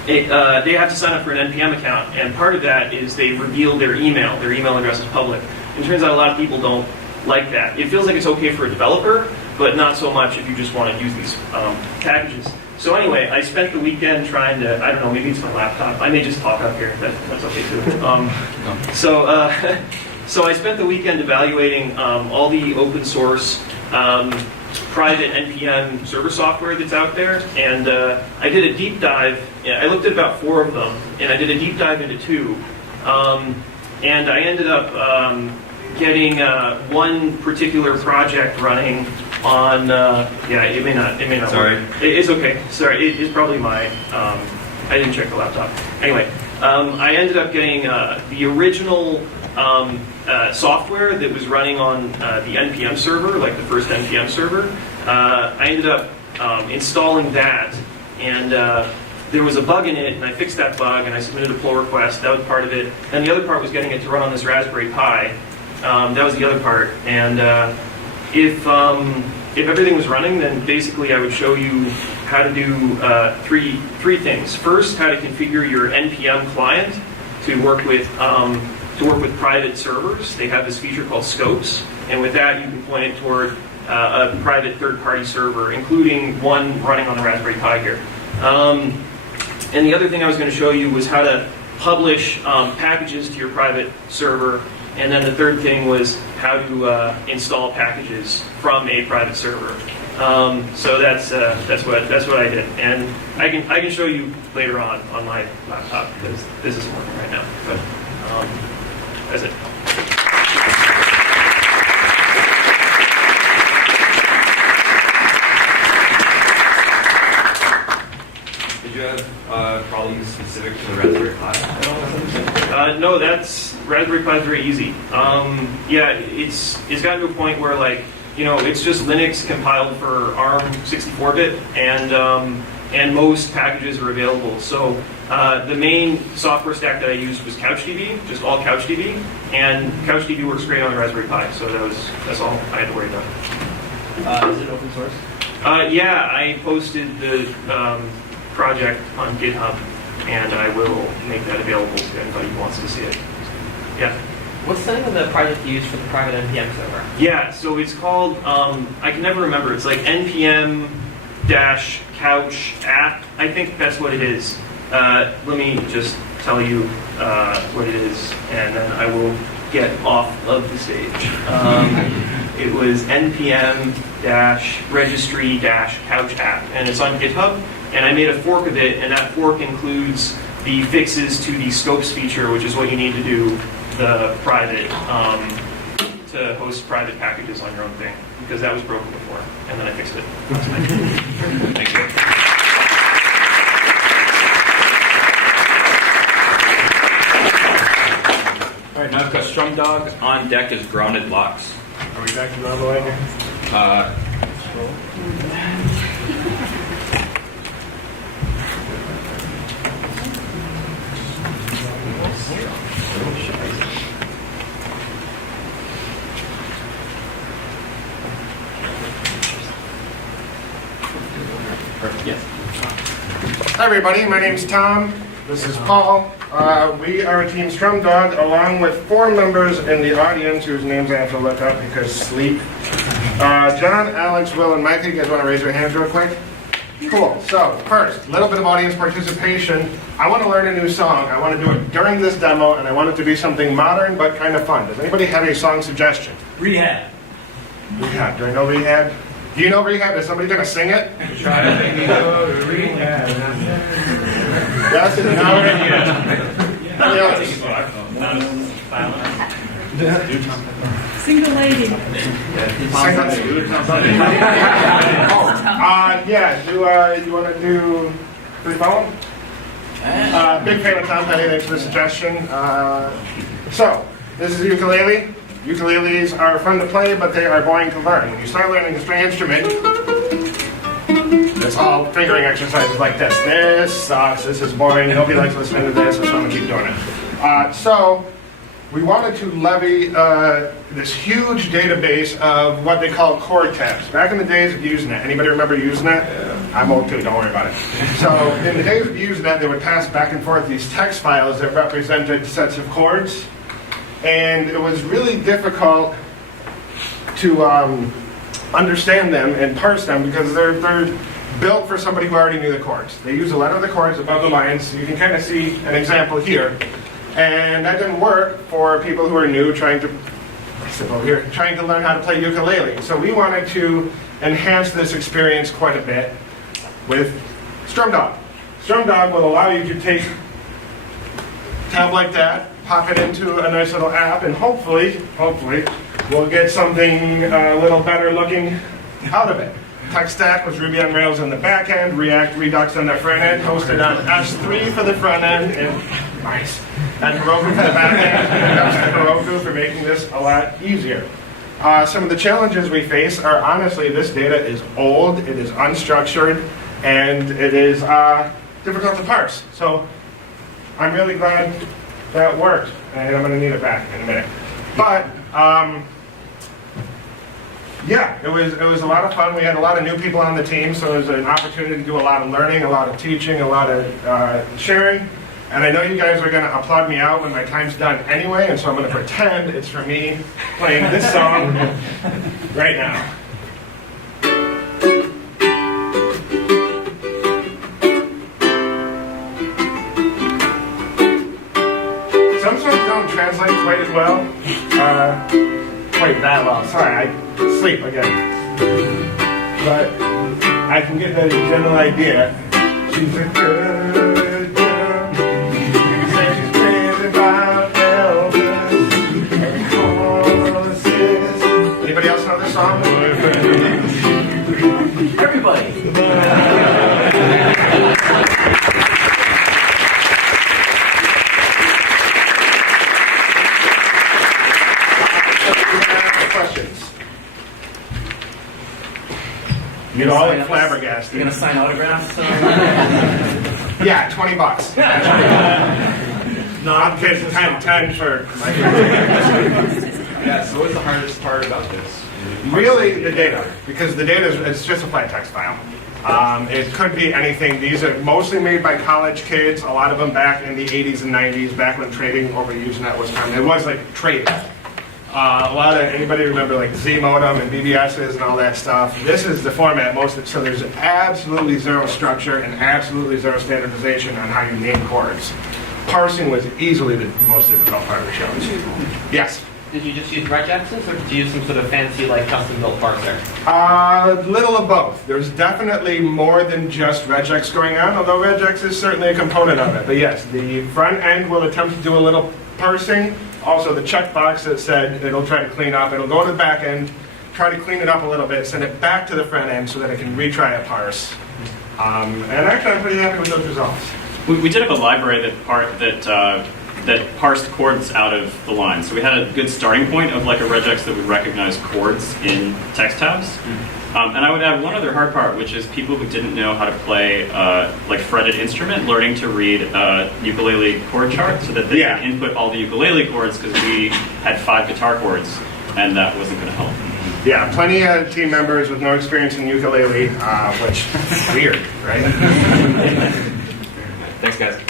They have to sign up for an NPM account, and part of that is they reveal their email. Their email address is public. It turns out a lot of people don't like that. It feels like it's okay for a developer, but not so much if you just want to use these packages. So anyway, I spent the weekend trying to, I don't know, maybe it's my laptop. I may just talk up here. That's okay too. So I spent the weekend evaluating all the open source private NPM server software that's out there, and I did a deep dive. I looked at about 4 of them, and I did a deep dive into 2, and I ended up getting one particular project running on. It may not. Sorry. Work. It's okay. Sorry, it's probably my. I didn't check the laptop. Anyway, I ended up getting the original. Software that was running on the NPM server, like the first NPM server. I ended up installing that, and there was a bug in it, and I fixed that bug, and I submitted a pull request. That was part of it. And the other part was getting it to run on this Raspberry Pi. That was the other part. And if everything was running, then basically I would show you how to do three things. First, how to configure your NPM client to work with private servers. They have this feature called scopes, and with that you can point it toward a private third-party server, including one running on the Raspberry Pi here. And the other thing I was going to show you was how to publish packages to your private server, and then the third thing was how to install packages from a private server. So that's what I did, and I can show you later on my laptop because this isn't working right now. But that's it. Did you have problems specific to the Raspberry Pi? No, that's Raspberry Pi is very easy. It's gotten to a point where it's just Linux compiled for ARM 64-bit, and most packages are available. So the main software stack that I used was CouchDB, just all CouchDB, and CouchDB works great on the Raspberry Pi. So that's all I had to worry about. Is it open source? I posted the project on GitHub, and I will make that available to anybody who wants to see it. Yeah. What's the name of the project you used for the private NPM server? Yeah, so it's called, I can never remember, it's like NPM-couch app. I think that's what it is. Let me just tell you what it is, and then I will get off of the stage. It was npm-registry-couch app, and it's on GitHub, and I made a fork of it, and that fork includes the fixes to the scopes feature, which is what you need to do the private, to host private packages on your own thing, because that was broken before, and then I fixed it. Thank you. All right, now I've got Strum Dog. On deck is Grounded Blocks. Are we back to normal right here? Hi everybody, my name's Tom. This is Paul. We are a Team Strum Dog, along with 4 members in the audience whose names I have to look up because sleep. John, Alex, Will, and Micah, you guys want to raise your hands real quick? Cool. So first, a little bit of audience participation. I want to learn a new song. I want to do it during this demo, and I want it to be something modern but kind of fun. Does anybody have a song suggestion? Rehab. Rehab. Do I know Rehab? Do you know Rehab? Is somebody going to sing it? Try to make me go to rehab. Yes, and now we're in here. Single lady. Yeah. Do you want to do free phone? Big fan of Tom Petty. Thanks for the suggestion. So this is a ukulele. Ukuleles are fun to play, but they are boring to learn. When you start learning a string instrument, it's all fingering exercises like this. This sucks. This is boring. Nobody likes listening to this, so I'm going to keep doing it. So we wanted to levy this huge database of what they call chord tabs. Back in the days of Usenet, anybody remember Usenet? Yeah. I'm old too, don't worry about it. So in the days of Usenet, they would pass back and forth these text files that represented sets of chords. And it was really difficult to understand them and parse them because they're built for somebody who already knew the chords. They use a letter of the chords above the lines. So you can kind of see an example here. And that didn't work for people who are new trying to learn how to play ukulele. So we wanted to enhance this experience quite a bit with Strum Dog. Strum Dog will allow you to take a tab like that, pop it into a nice little app, and hopefully, we'll get something a little better looking out of it. Tech stack was Ruby on Rails on the back end, React Redux on the front end, hosted on S3 for the front end, and nice. And Heroku for the back end, and thanks to Heroku for making this a lot easier. Some of the challenges we face are, honestly, this data is old, it is unstructured, and it is difficult to parse. So I'm really glad that worked, and I'm going to need it back in a minute. But yeah, it was a lot of fun. We had a lot of new people on the team, so it was an opportunity to do a lot of learning, a lot of teaching, a lot of sharing. And I know you guys are going to applaud me out when my time's done anyway, and so I'm going to pretend it's for me playing this song right now. Some songs don't translate quite as well. Quite that well. Sorry, I sleep again. But I can get the general idea. She's a good girl. Say she's crazy about Elvis and horses. Anybody else know this song? Everybody. You all look flabbergasted. You're gonna sign autographs? Yeah, $20. No, I'm kidding. 10 for my Yeah, so what's the hardest part about this? Really, the data, because the data it's just a flat text file. It could be anything. These are mostly made by college kids, a lot of them back in the 80s and 90s, back when trading over Usenet was common. It was like trading. A lot of, anybody remember like Z modem and BBSs and all that stuff? This is the format so there's absolutely zero structure and absolutely zero standardization on how you name chords. Parsing was easily the most difficult part of the challenge. Yes? did you just use regexes, or did you use some sort of fancy, like, custom-built parser? Little of both. There's definitely more than just regex going on, although regex is certainly a component of it. But yes, the front end will attempt to do a little parsing. Also, the checkbox that said it'll try to clean up, it'll go to the back end, try to clean it up a little bit, send it back to the front end so that it can retry a parse. And actually, I'm pretty happy with those results. We did have a library that parsed chords out of the line. So we had a good starting point of like a regex that would recognize chords in text tabs. And I would add one other hard part, which is people who didn't know how to play like fretted instrument, learning to read ukulele chord chart so that they could input all the ukulele chords, because we had 5 guitar chords, and that wasn't going to help. Yeah, plenty of team members with no experience in ukulele, which is weird, right? Thanks, guys.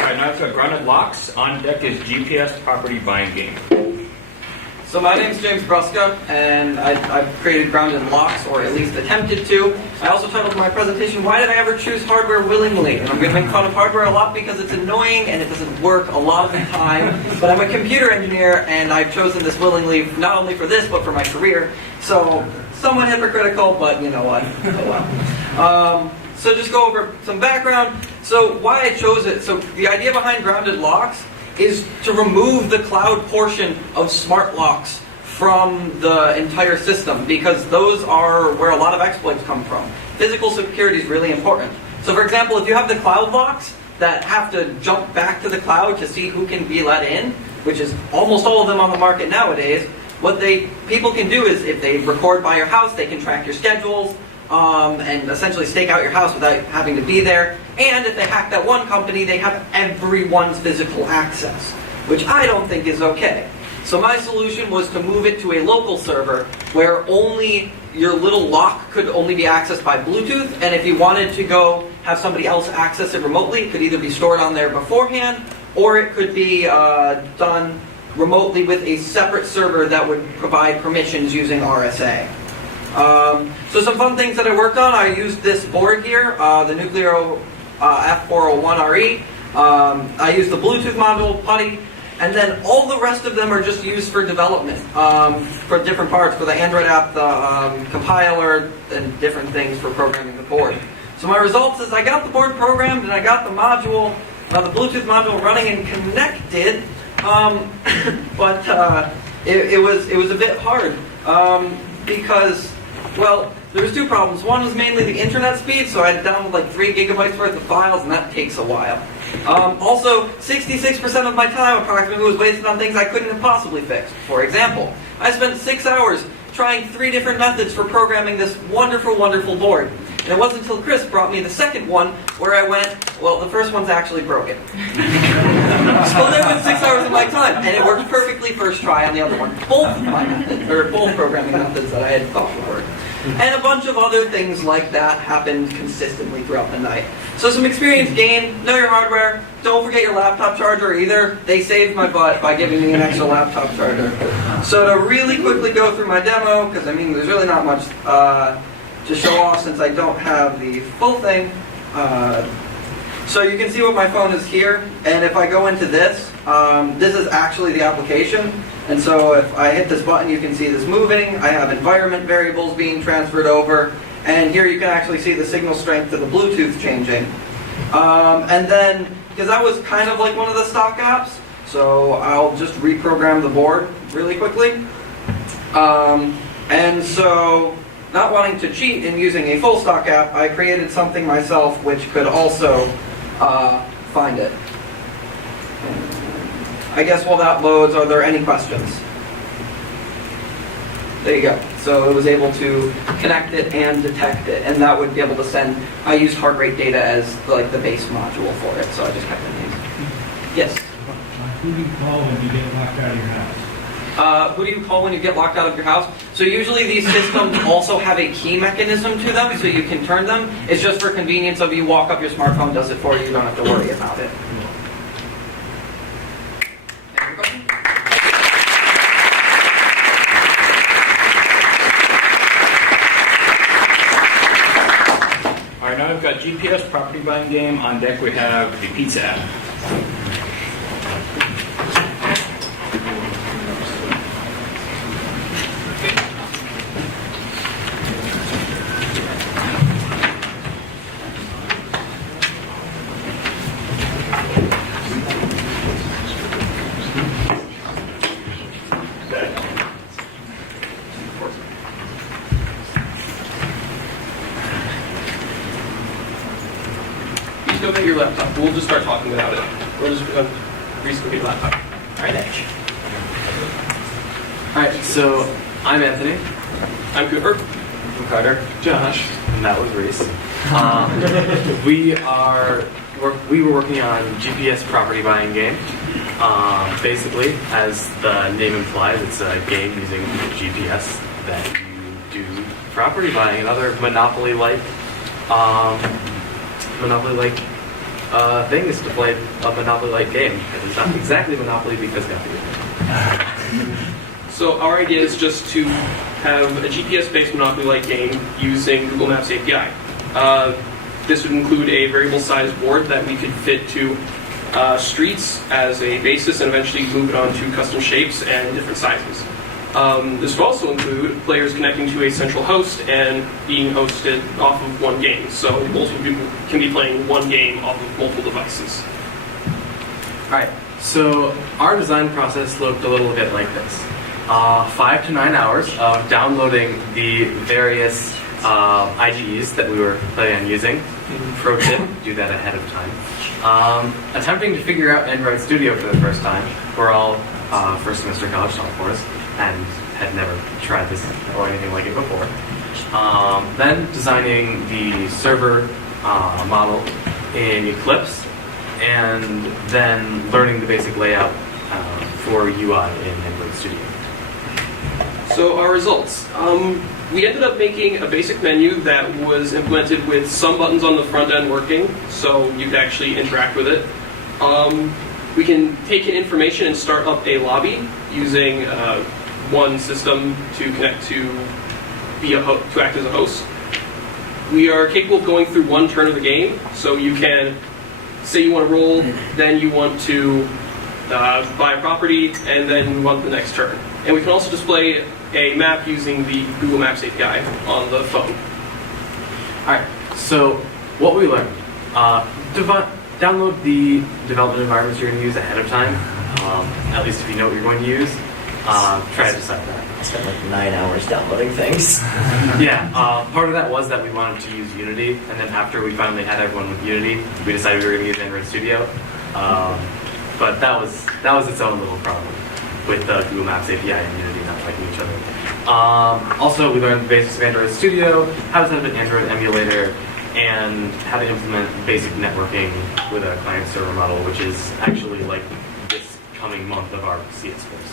All right, now to Grounded Locks. On deck is GPS property buying game. So my name is James Bruska, and I've created Grounded Locks, or at least attempted to. I also titled my presentation, Why Did I Ever Choose Hardware Willingly? And I'm going to make fun of hardware a lot because it's annoying and it doesn't work a lot of the time. But I'm a computer engineer, and I've chosen this willingly, not only for this, but for my career. So somewhat hypocritical, but you know what? Oh well. So just go over some background. So why I chose it. So the idea behind Grounded Locks is to remove the cloud portion of smart locks from the entire system, because those are where a lot of exploits come from. Physical security is really important. So for example, if you have the cloud locks that have to jump back to the cloud to see who can be let in, which is almost all of them on the market nowadays, what people can do is, if they record by your house, they can track your schedules, and essentially stake out your house without having to be there. And if they hack that one company, they have everyone's physical access, which I don't think is okay. So my solution was to move it to a local server where only your little lock could only be accessed by Bluetooth, and if you wanted to go have somebody else access it remotely, it could either be stored on there beforehand, or it could be done remotely with a separate server that would provide permissions using RSA. So some fun things that I worked on, I used this board here, the Nucleo F401RE. I used the Bluetooth module, PuTTY, and then all the rest of them are just used for development, for different parts, for the Android app, the compiler, and different things for programming the board. So my results is I got the board programmed, and I got the module, the Bluetooth module running and connected, but it was a bit hard, because, well, there was 2 problems. One was mainly the internet speed, so I had to download like 3 gigabytes worth of files, and that takes a while. Also, 66% of my time approximately was wasted on things I couldn't have possibly fixed. For example, I spent 6 hours trying 3 different methods for programming this wonderful, wonderful board. And it wasn't until Chris brought me the second one where I went, well, the first one's actually broken. So there went 6 hours of my time, and it worked perfectly first try on the other one. Both my methods, or both programming methods that I had thought would work. And a bunch of other things like that happened consistently throughout the night. So some experience gained, know your hardware, don't forget your laptop charger either. They saved my butt by giving me an extra laptop charger. So to really quickly go through my demo, because I mean there's really not much to show off since I don't have the full thing. So you can see what my phone is here, and if I go into this, this is actually the application. And so if I hit this button, you can see this moving. I have environment variables being transferred over, and here you can actually see the signal strength to the Bluetooth changing. And then, because that was kind of like one of the stock apps, so I'll just reprogram the board really quickly. And so, not wanting to cheat in using a full stock app, I created something myself which could also find it. I guess while that loads, are there any questions? There you go. So it was able to connect it and detect it, and that would be able to send. I used heart rate data as like the base module for it, so I just kept it in. Yes. Who do you call when you get locked out of your house? Who do you call when you get locked out of your house? So usually these systems also have a key mechanism to them, so you can turn them. It's just for convenience of you walk up, your smartphone does it for you. You don't have to worry about it. All right, now I've got GPS property buying game. On deck we have the pizza app. Go get your laptop. We'll just start talking without it. We'll just Reese, go get your laptop. All right, Edge. All right, so I'm Anthony. I'm Cooper. I'm Carter. Josh. And that was Reese. We were working on GPS property buying game. Basically, as the name implies, it's a game using GPS that you do property buying and other Monopoly-like things to play a Monopoly-like game. And it's not exactly Monopoly because copyright. So our idea is just to have a GPS-based Monopoly-like game using Google Maps API. This would include a variable-sized board that we could fit to streets as a basis and eventually move it on to custom shapes and different sizes. This would also include players connecting to a central host and being hosted off of one game. So multiple people can be playing one game off of multiple devices. All right, so our design process looked a little bit like this. 5 to 9 hours of downloading the various IGEs that we were planning on using. Pro tip, do that ahead of time. Attempting to figure out Android Studio for the first time. We're all first semester college sophomores and had never tried this or anything like it before. Then designing the server model in Eclipse, and then learning the basic layout for UI in Android Studio. So our results. We ended up making a basic menu that was implemented with some buttons on the front end working, so you could actually interact with it. We can take in information and start up a lobby using one system to connect to to act as a host. We are capable of going through one turn of the game, so you can say you want to roll, then you want to buy a property, and then move on to the next turn. And we can also display a map using the Google Maps API on the phone. All right, so what we learned, download the development environments you're going to use ahead of time, at least if you know what you're going to use. Try to decide that. I spent like 9 hours downloading things. Yeah, part of that was that we wanted to use Unity, and then after we finally had everyone with Unity, we decided we were going to use Android Studio. But that was its own little problem with the Google Maps API and Unity not liking each other. Also, we learned the basics of Android Studio, how to set up an Android emulator, and how to implement basic networking with a client-server model, which is actually like this coming month of our CS course.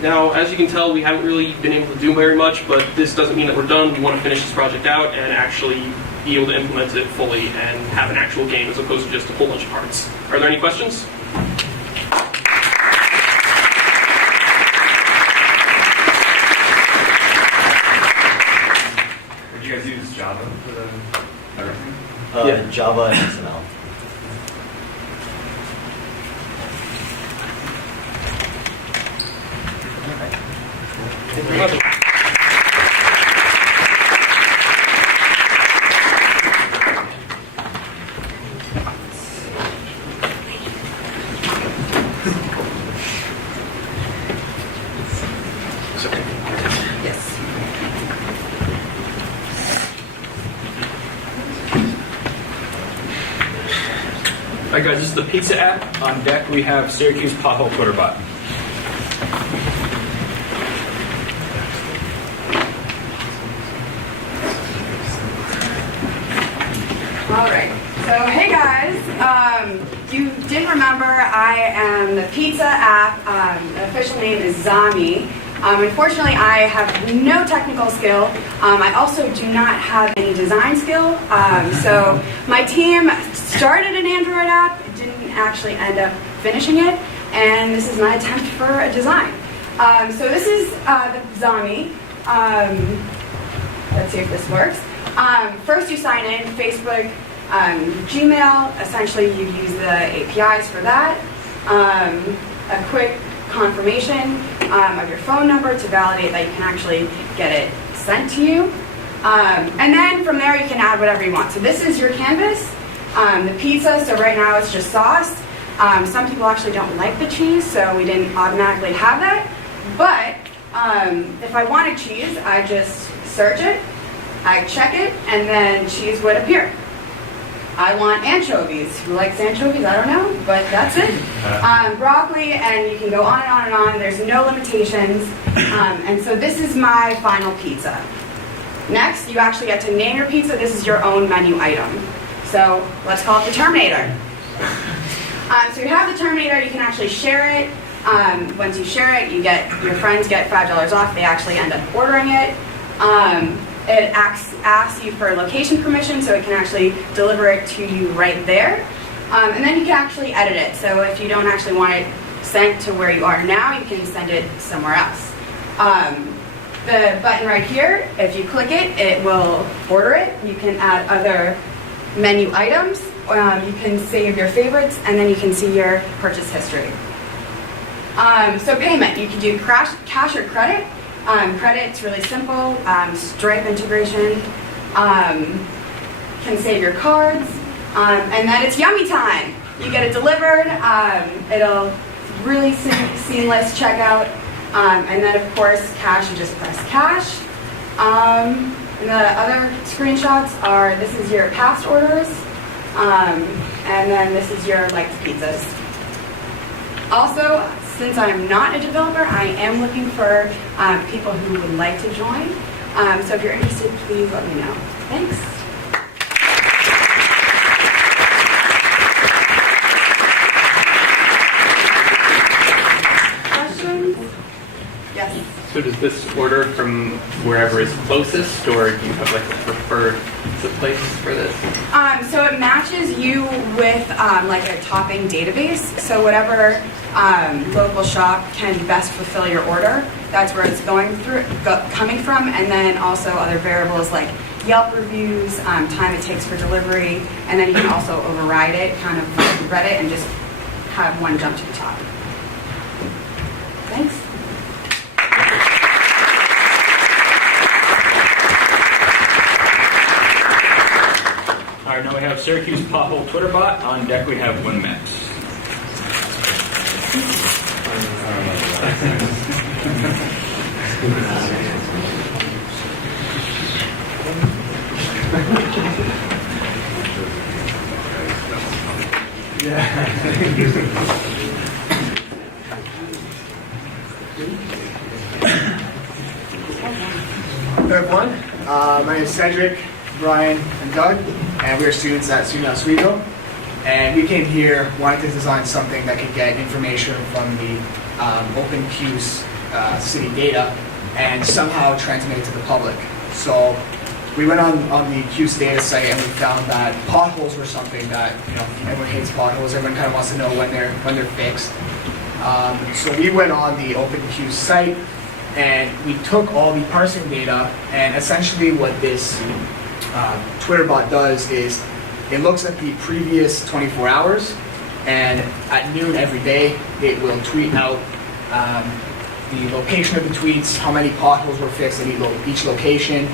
Now, as you can tell, we haven't really been able to do very much, but this doesn't mean that we're done. We want to finish this project out and actually be able to implement it fully and have an actual game as opposed to just a whole bunch of parts. Are there any questions? Did you guys use Java for the everything? Yeah, Java and XML. All right, guys, this is the pizza app. On deck, we have Syracuse Pothole Putter Bot. All right. So, hey guys. You didn't remember, I am the pizza app. The official name is Zami. Unfortunately, I have no technical skill. I also do not have any design skill. So my team started an Android app, didn't actually end up finishing it, and this is my attempt for a design. So this is the Zami. Let's see if this works. First, you sign in, Facebook, Gmail. Essentially, you use the APIs for that. A quick confirmation of your phone number to validate that you can actually get it sent to you. And then from there, you can add whatever you want. So this is your canvas. The pizza, so right now it's just sauce. Some people actually don't like the cheese, so we didn't automatically have that. But if I wanted cheese, I just search it, I check it, and then cheese would appear. I want anchovies. Who likes anchovies? I don't know, but that's it. Broccoli, and you can go on and on and on. There's no limitations. And so this is my final pizza. Next, you actually get to name your pizza. This is your own menu item. So let's call it the Terminator. So you have the Terminator. You can actually share it. Once you share it, your friends get $5 off. They actually end up ordering it. It asks you for location permission, so it can actually deliver it to you right there. And then you can actually edit it. So if you don't actually want it sent to where you are now, you can send it somewhere else. The button right here, if you click it, it will order it. You can add other menu items. You can save your favorites, and then you can see your purchase history. So payment, you can do cash or credit. Credit's really simple. Stripe integration. Can save your cards. And then it's yummy time. You get it delivered. It'll really seamless checkout. And then of course cash, you just press cash. And the other screenshots are, this is your past orders. And then this is your liked pizzas. Also, since I'm not a developer, I am looking for people who would like to join. So if you're interested, please let me know. Thanks. Questions? Yes. So does this order from wherever is closest, or do you have like a preferred place for this? So it matches you with like a topping database. So whatever local shop can best fulfill your order, that's where it's coming from. And then also other variables like Yelp reviews, time it takes for delivery, and then you can also override it, kind of like Reddit, and just have one jump to the top. Thanks. All right, now we have Syracuse Pothole Twitter bot. On deck we have WinMaps. Hello everyone, my name is Cedric, Brian, and Doug, and we are students at Student Oswego. And we came here wanting to design something that could get information from the OpenQ's city data and somehow transmit it to the public. So we went on the Q's data site and we found that potholes were something that, everyone hates potholes. Everyone kind of wants to know when they're fixed. So we went on the OpenQ site and we took all the parsing data, and essentially what this Twitter bot does is it looks at the previous 24 hours, and at noon every day it will tweet out the location of the tweets, how many potholes were fixed at each location,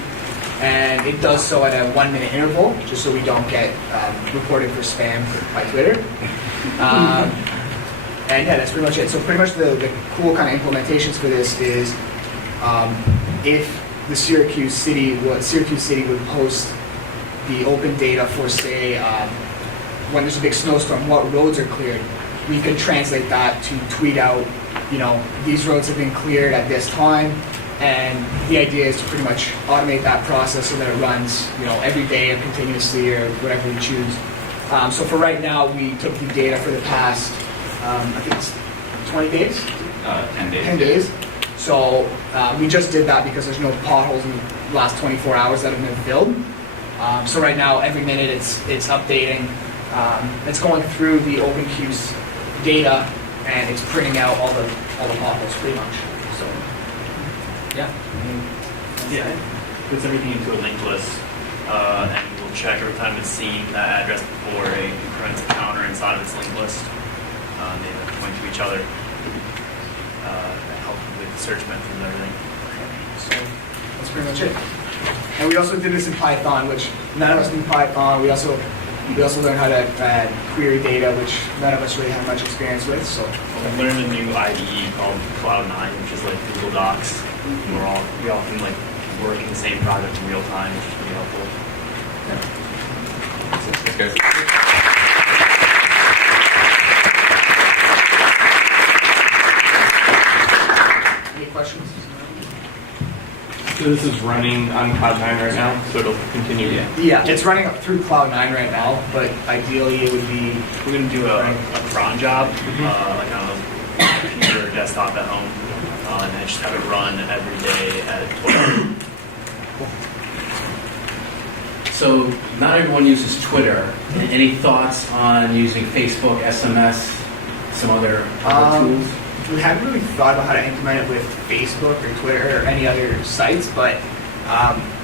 and it does so at a 1 minute interval, just so we don't get reported for spam by Twitter. And yeah, that's pretty much it. So pretty much the cool kind of implementations for this is if the Syracuse City would post the open data for, say, when there's a big snowstorm, what roads are cleared, we could translate that to tweet out, these roads have been cleared at this time. And the idea is to pretty much automate that process so that it runs, every day or continuously or whatever we choose. So for right now, we took the data for the past, I think it's 20 days? 10 days. 10 days. So we just did that because there's no potholes in the last 24 hours that have been filled. So right now, every minute it's updating. It's going through the OpenQ's data and it's printing out all the potholes pretty much. So yeah. Yeah, puts everything into a linked list. and we'll check every time it's seen that address before a increments a counter inside of its linked list. They point to each other, help with search methods and everything. So that's pretty much it. And we also did this in Python, which none of us knew Python. We also learned how to query data, which none of us really have much experience with. So We learned a new IDE called Cloud9, which is like Google Docs. We all can like work in the same project in real time, which is pretty helpful. Thanks, guys. any questions? So this is running on Cloud9 right now, so it'll continue. Yeah, it's running up through Cloud9 right now, but ideally it would be. We're going to do a cron job, like on a computer or desktop at home, and then just have it run every day at 12. So not everyone uses Twitter. Any thoughts on using Facebook, SMS, some other tools? We haven't really thought about how to implement it with Facebook or Twitter or any other sites, but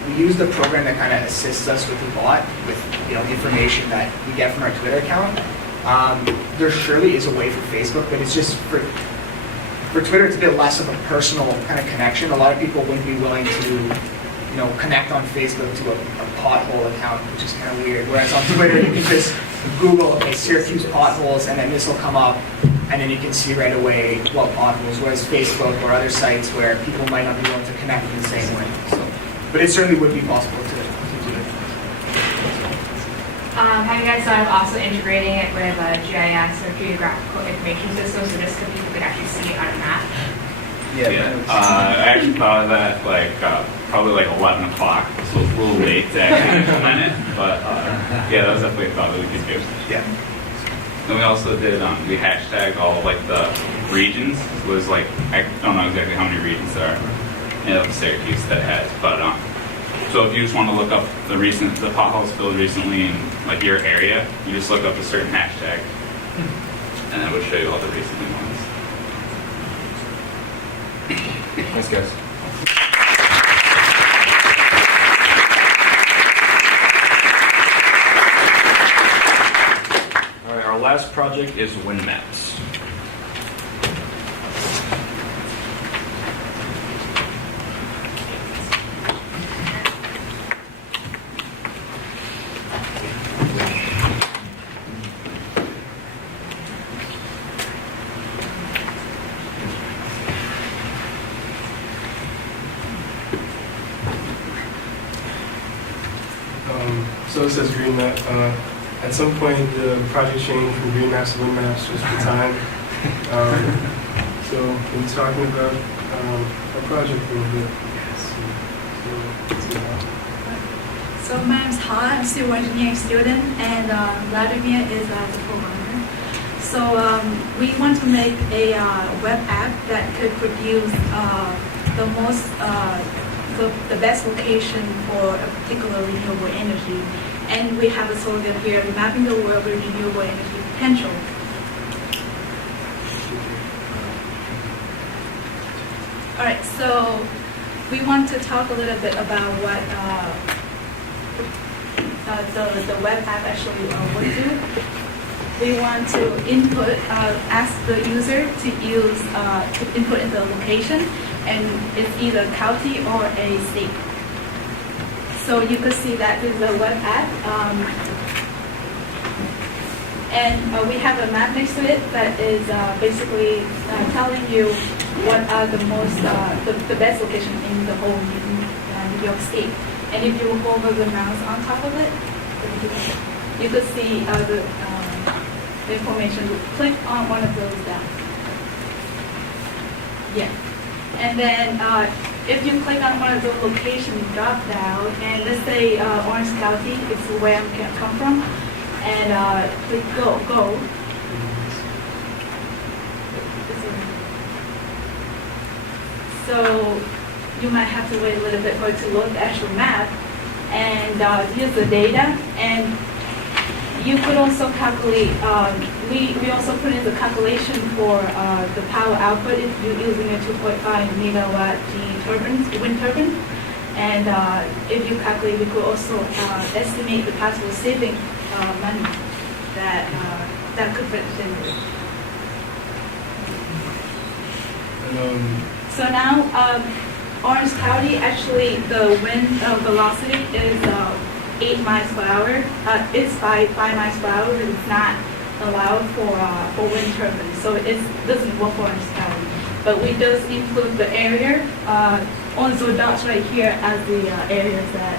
we used a program that kind of assists us with the bot, with the information that we get from our Twitter account. There surely is a way for Facebook, but it's just for Twitter, it's a bit less of a personal kind of connection. A lot of people wouldn't be willing to connect on Facebook to a pothole account, which is kind of weird. Whereas on Twitter, you can just Google, okay, Syracuse potholes, and then this will come up, and then you can see right away what potholes. Whereas Facebook or other sites where people might not be willing to connect in the same way. So, but it certainly would be possible to do it. Have you guys thought of also integrating it with GIS or geographical information systems, so just so people could actually see it on a map? I actually thought of that probably like 11 o'clock, so it's a little late to actually implement it, but that was definitely a thought that we could do. Yeah. Then we also did, we hashtagged all like the regions. It was like, I don't know exactly how many regions there are in Syracuse that it has, but so if you just want to look up the potholes filled recently in like your area, you just look up a certain hashtag, and that would show you all the recent ones. Thanks, guys. All right, our last project is wind maps. So it says green map. At some point, the project changed from green maps to wind maps just for time. So we're talking about a project a little bit. So my name is Han, I'm a civil engineering student, and Vladimir is the programmer. So we want to make a web app that could produce the best location for a particular renewable energy. And we have a slogan here, mapping the world with renewable energy potential. All right, so we want to talk a little bit about what the web app actually would do. We want to input, ask the user to use, to input in the location, and it's either county or a state. So you could see that is a web app. And we have a map next to it that is basically telling you what are the most, the best location in the whole New York State. And if you hover the mouse on top of it, you could see the information. Click on one of those down. Yeah. And then if you click on one of the location drop down, and let's say Orange County is where I'm come from, and click go. So you might have to wait a little bit for it to load the actual map, and here's the data. And you could also calculate, we also put in the calculation for the power output if you're using a 2.5 megawatt wind turbine. And if you calculate, we could also estimate the possible saving money that could be generated. So now, Orange County, actually, the wind velocity is 8 miles per hour. It's 5 miles per hour. It's not allowed for wind turbines, so it doesn't work for Orange County. But we does include the area on the dots right here as the areas that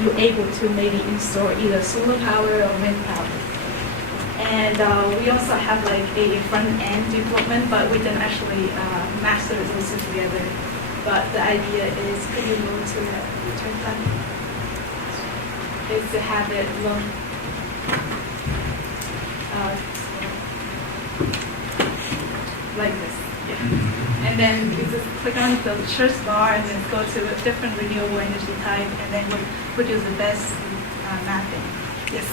you're able to maybe install either solar power or wind power. And we also have like a front-end development, but we didn't actually master those two together. But the idea is, could you move to the return plan? Is to have it look like this, yeah. And then you just click on the search bar and then go to a different renewable energy type, and then we'll produce the best mapping. Yes,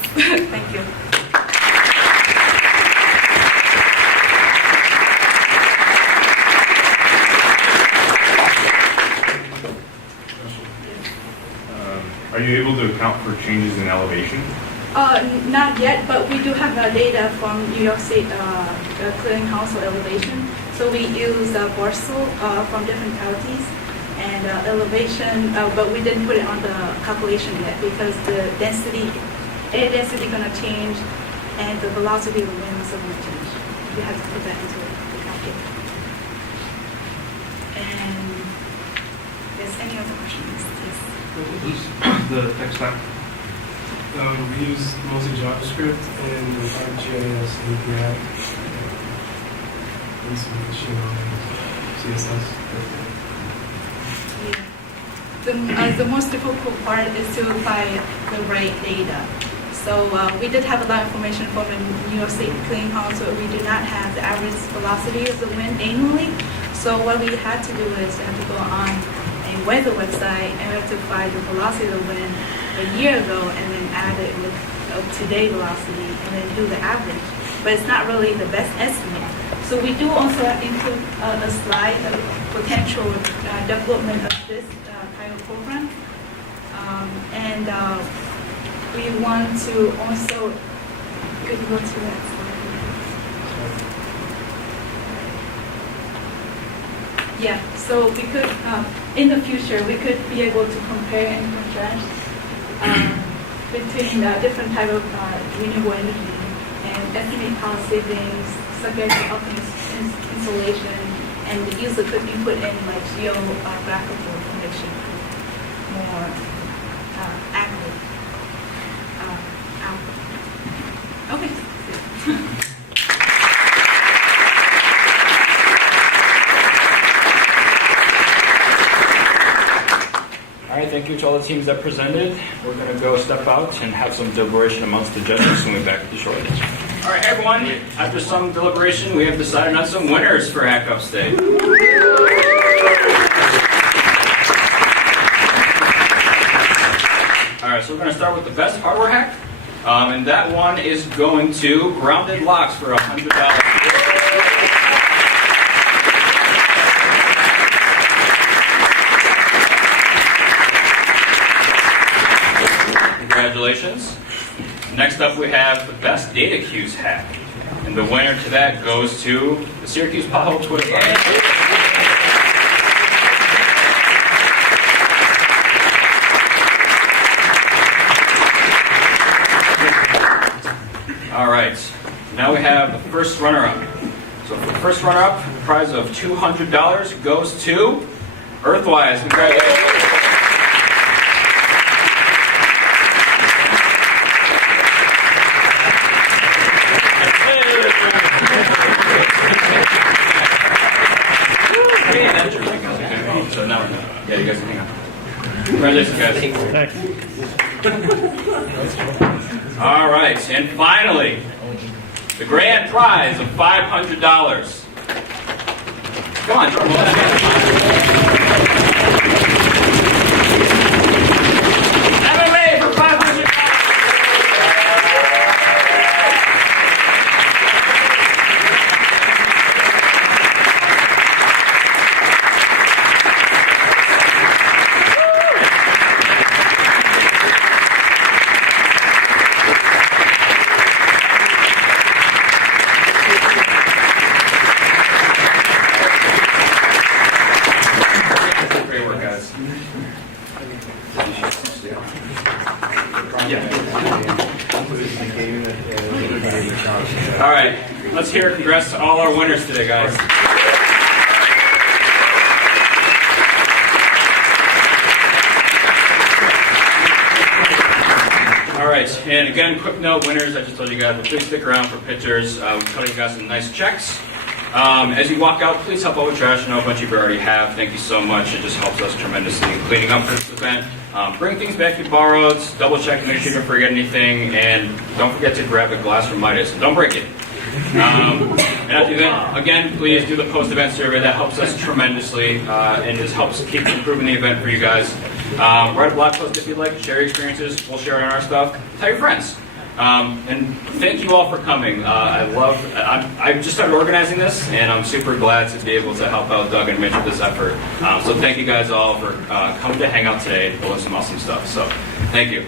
thank you. Are you able to account for changes in elevation? Not yet, but we do have data from New York State Clearinghouse for elevation. So we use parcel from different counties and elevation, but we didn't put it on the calculation yet because the density, air density gonna change and the velocity of the wind is gonna change. We have to put that into the calculation. And there's any other questions? Yes. The tech stack. We use mostly JavaScript and GIS and React and some machine learning, CSS. Yeah. The most difficult part is to find the right data. So we did have a lot of information from the New York State Clearinghouse, but we do not have the average velocity of the wind annually. So what we had to do is we had to go on a weather website and we have to find the velocity of the wind a year ago and then add it with today velocity and then do the average. But it's not really the best estimate. So we do also include a slide of potential development of this kind of program. And we want to also, could you go to that slide? Yeah, so we could, in the future, we could be able to compare and contrast between different type of renewable energy and estimate cost savings, subject to installation, and the user could input in like geographical information, more accurate output. Okay. All right, thank you to all the teams that presented. We're going to go step out and have some deliberation amongst the judges, and we'll be back with you shortly. All right, everyone, after some deliberation, we have decided on some winners for Hack Upstate. All right, so we're going to start with the best hardware hack, and that one is going to Grounded Locks for $100. Congratulations. Next up, we have the best data queues hack. And the winner to that goes to the Syracuse Pothole Twitter bot. All right. Now we have the first runner-up. So for the first runner-up, the prize of $200 goes to Earthwise. Congratulations. So now, yeah, you guys can hang on. Congratulations, guys. Thanks. All right, and finally, the grand prize of $500. Come on, Jordan. MMA for $500. All right, let's hear congrats to all our winners today, guys. All right, and again, quick note, winners, I just told you guys, but please stick around for pictures. We'll tell you guys some nice checks. As you walk out, please help out with trash. I know a bunch of you already have. Thank you so much. It just helps us tremendously in cleaning up for this event. Bring things back you borrowed, double check to make sure you don't forget anything, and don't forget to grab a glass from Midas. Don't break it. And at the event, again, please do the post-event survey. That helps us tremendously, and just helps keep improving the event for you guys. Write a blog post if you'd like. Share your experiences. We'll share it on our stuff. Tell your friends. And thank you all for coming. I just started organizing this, and I'm super glad to be able to help out Doug and Mitch with this effort. So thank you guys all for coming to hang out today and building some awesome stuff. So thank you.